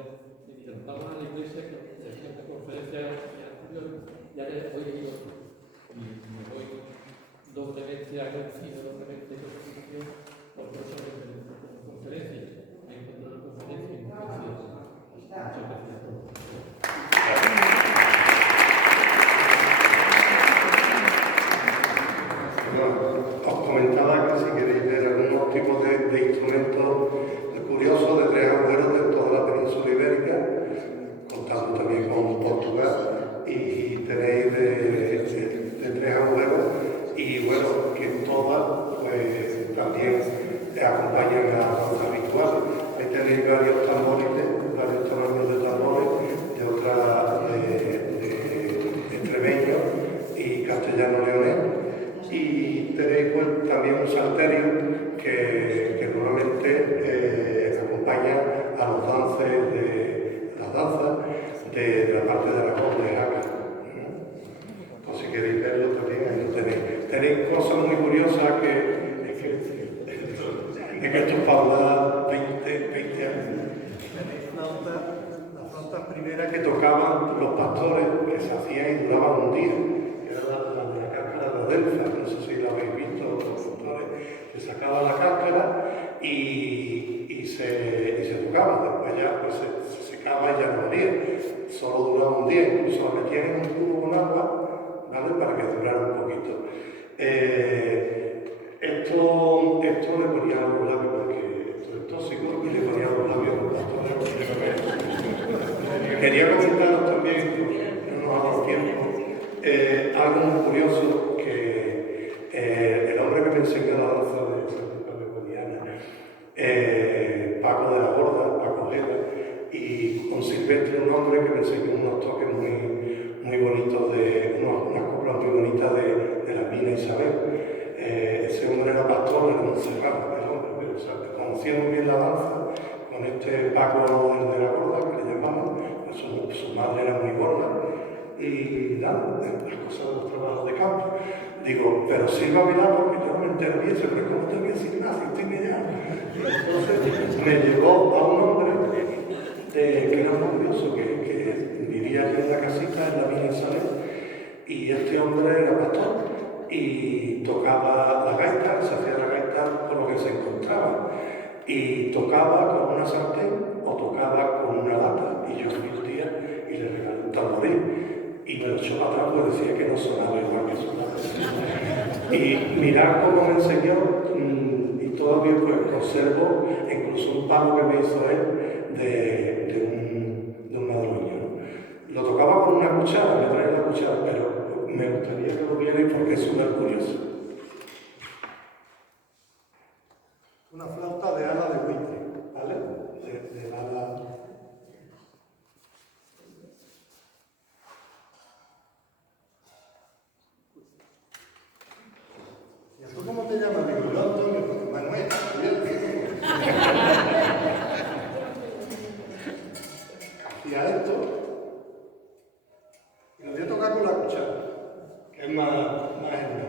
vamos a la iglesia que se hacía una conferencia anterior, y ahora hoy he ido y me voy doblemente agradecido, doblemente agradecido por personas que me hacen conferencias. Me he encontrado una conferencia y muchas gracias a todos. Os comentaba que si queréis ver algunos tipos de instrumentos curiosos de tres agujeros de toda la península ibérica, contando también con Portugal, y tenéis de tres agujeros, y bueno, que todas pues también acompañan a la danza habitual. Ahí tenéis varios tambores, varios tamaños de tambores, de otras de extremeño y castellano-leonés. Y tenéis pues, también un salterio que normalmente acompaña a los dances de las danzas de la parte de la Aragón de Jaca. Pues si queréis verlo también, ahí lo tenéis. Tenéis cosas muy curiosas que esto es para hablar 20 años. Tenéis las flautas primeras que tocaban los pastores, que se hacían y duraban un día. Era la de la cáscara de Adelfa, no sé si la habéis visto, los pastores, que sacaban la cáscara y se tocaba. Después ya pues, se secaba y ya no valía. Solo duraba un día, incluso la metían en un cubo con agua, ¿vale? Para que durara un poquito. Esto le ponían los labios porque esto es tóxico y le ponían los labios a los pastores. Quería comentaros también, porque no nos ha dado tiempo, algo muy curioso que el hombre que me enseñó la danza de San Gregoriana, Paco de la Borda, Paco Gela, y con Silvestre, un hombre que me enseñó unos toques muy bonitos, unas coplas muy bonitas de la Mina Isabel. Ese hombre era pastor de Montserrat, el hombre, pero o sea, conocía muy bien la danza con este Paco de la Borda, que le llamaban, pues su madre era muy gorda, y nada, las cosas de los trabajos de campo. Digo, pero sírvame porque yo no me entero bien, pero ¿cómo te voy a decir nada? Si estoy allá. Entonces me llevó a un hombre que era muy curioso, que vivía en una casita en la Villa Isabel, y este hombre era pastor y tocaba la gaita, se hacía la gaita con lo que se encontraba, y tocaba con una sartén o tocaba con una lata, y yo fui un día y le regalé un tamboril y me lo echó para atrás porque decía que no sonaba igual que sonaba. Y mirad cómo me enseñó, y todavía pues conservo incluso un palo que me hizo él de un madroño, ¿no? Lo tocaba con una cuchara, me traía la cuchara, pero me gustaría que lo vierais porque es súper curioso. Una flauta de ala de buitre, ¿vale? De ala. ¿Y tú cómo te llamas? Digo, yo Antonio, Manuel, hacía esto y lo voy a tocar con la cuchara, que es más enorme.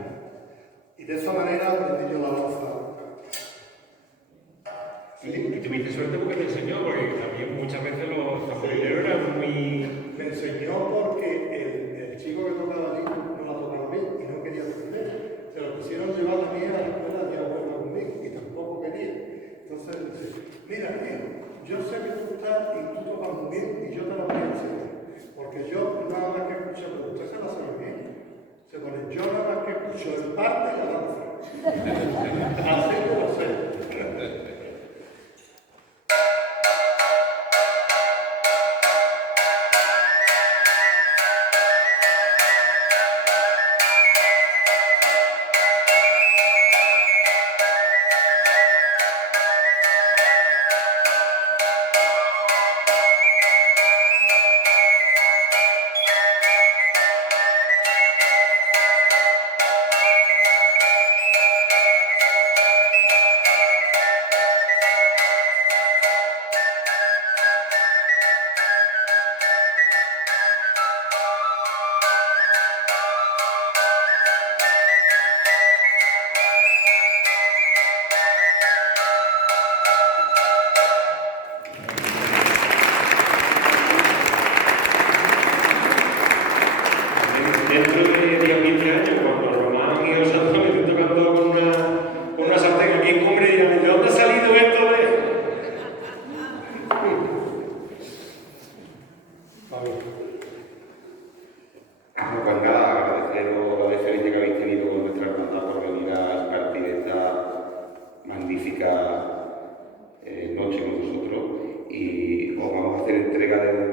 Y de esa manera aprendí yo la danza. Y tuviste suerte porque te enseñó, porque también muchas veces los tamborileros eran muy... Me enseñó porque el chico que tocaba allí no la tocaba bien y no quería aprender. Se lo quisieron llevar a mí a la escuela de abuela conmigo y tampoco quería. Entonces dice, mira, yo sé que tú estás y tú tocas muy bien y yo te lo voy a enseñar. Porque yo nada más que escucho, pero usted se la sabe bien. Se pone, yo nada más que escucho el parte y la danza. Así que lo sé. Dentro de 10 o 15 años, cuando Román y los Santos me estén tocando con una sartén aquí en Cumbre y dirán, ¿de dónde ha salido esto de...? Pues nada, agradeceros la deferencia que habéis tenido con nuestra hermandad por venir a compartir esta magnífica noche con nosotros, y os vamos a hacer entrega de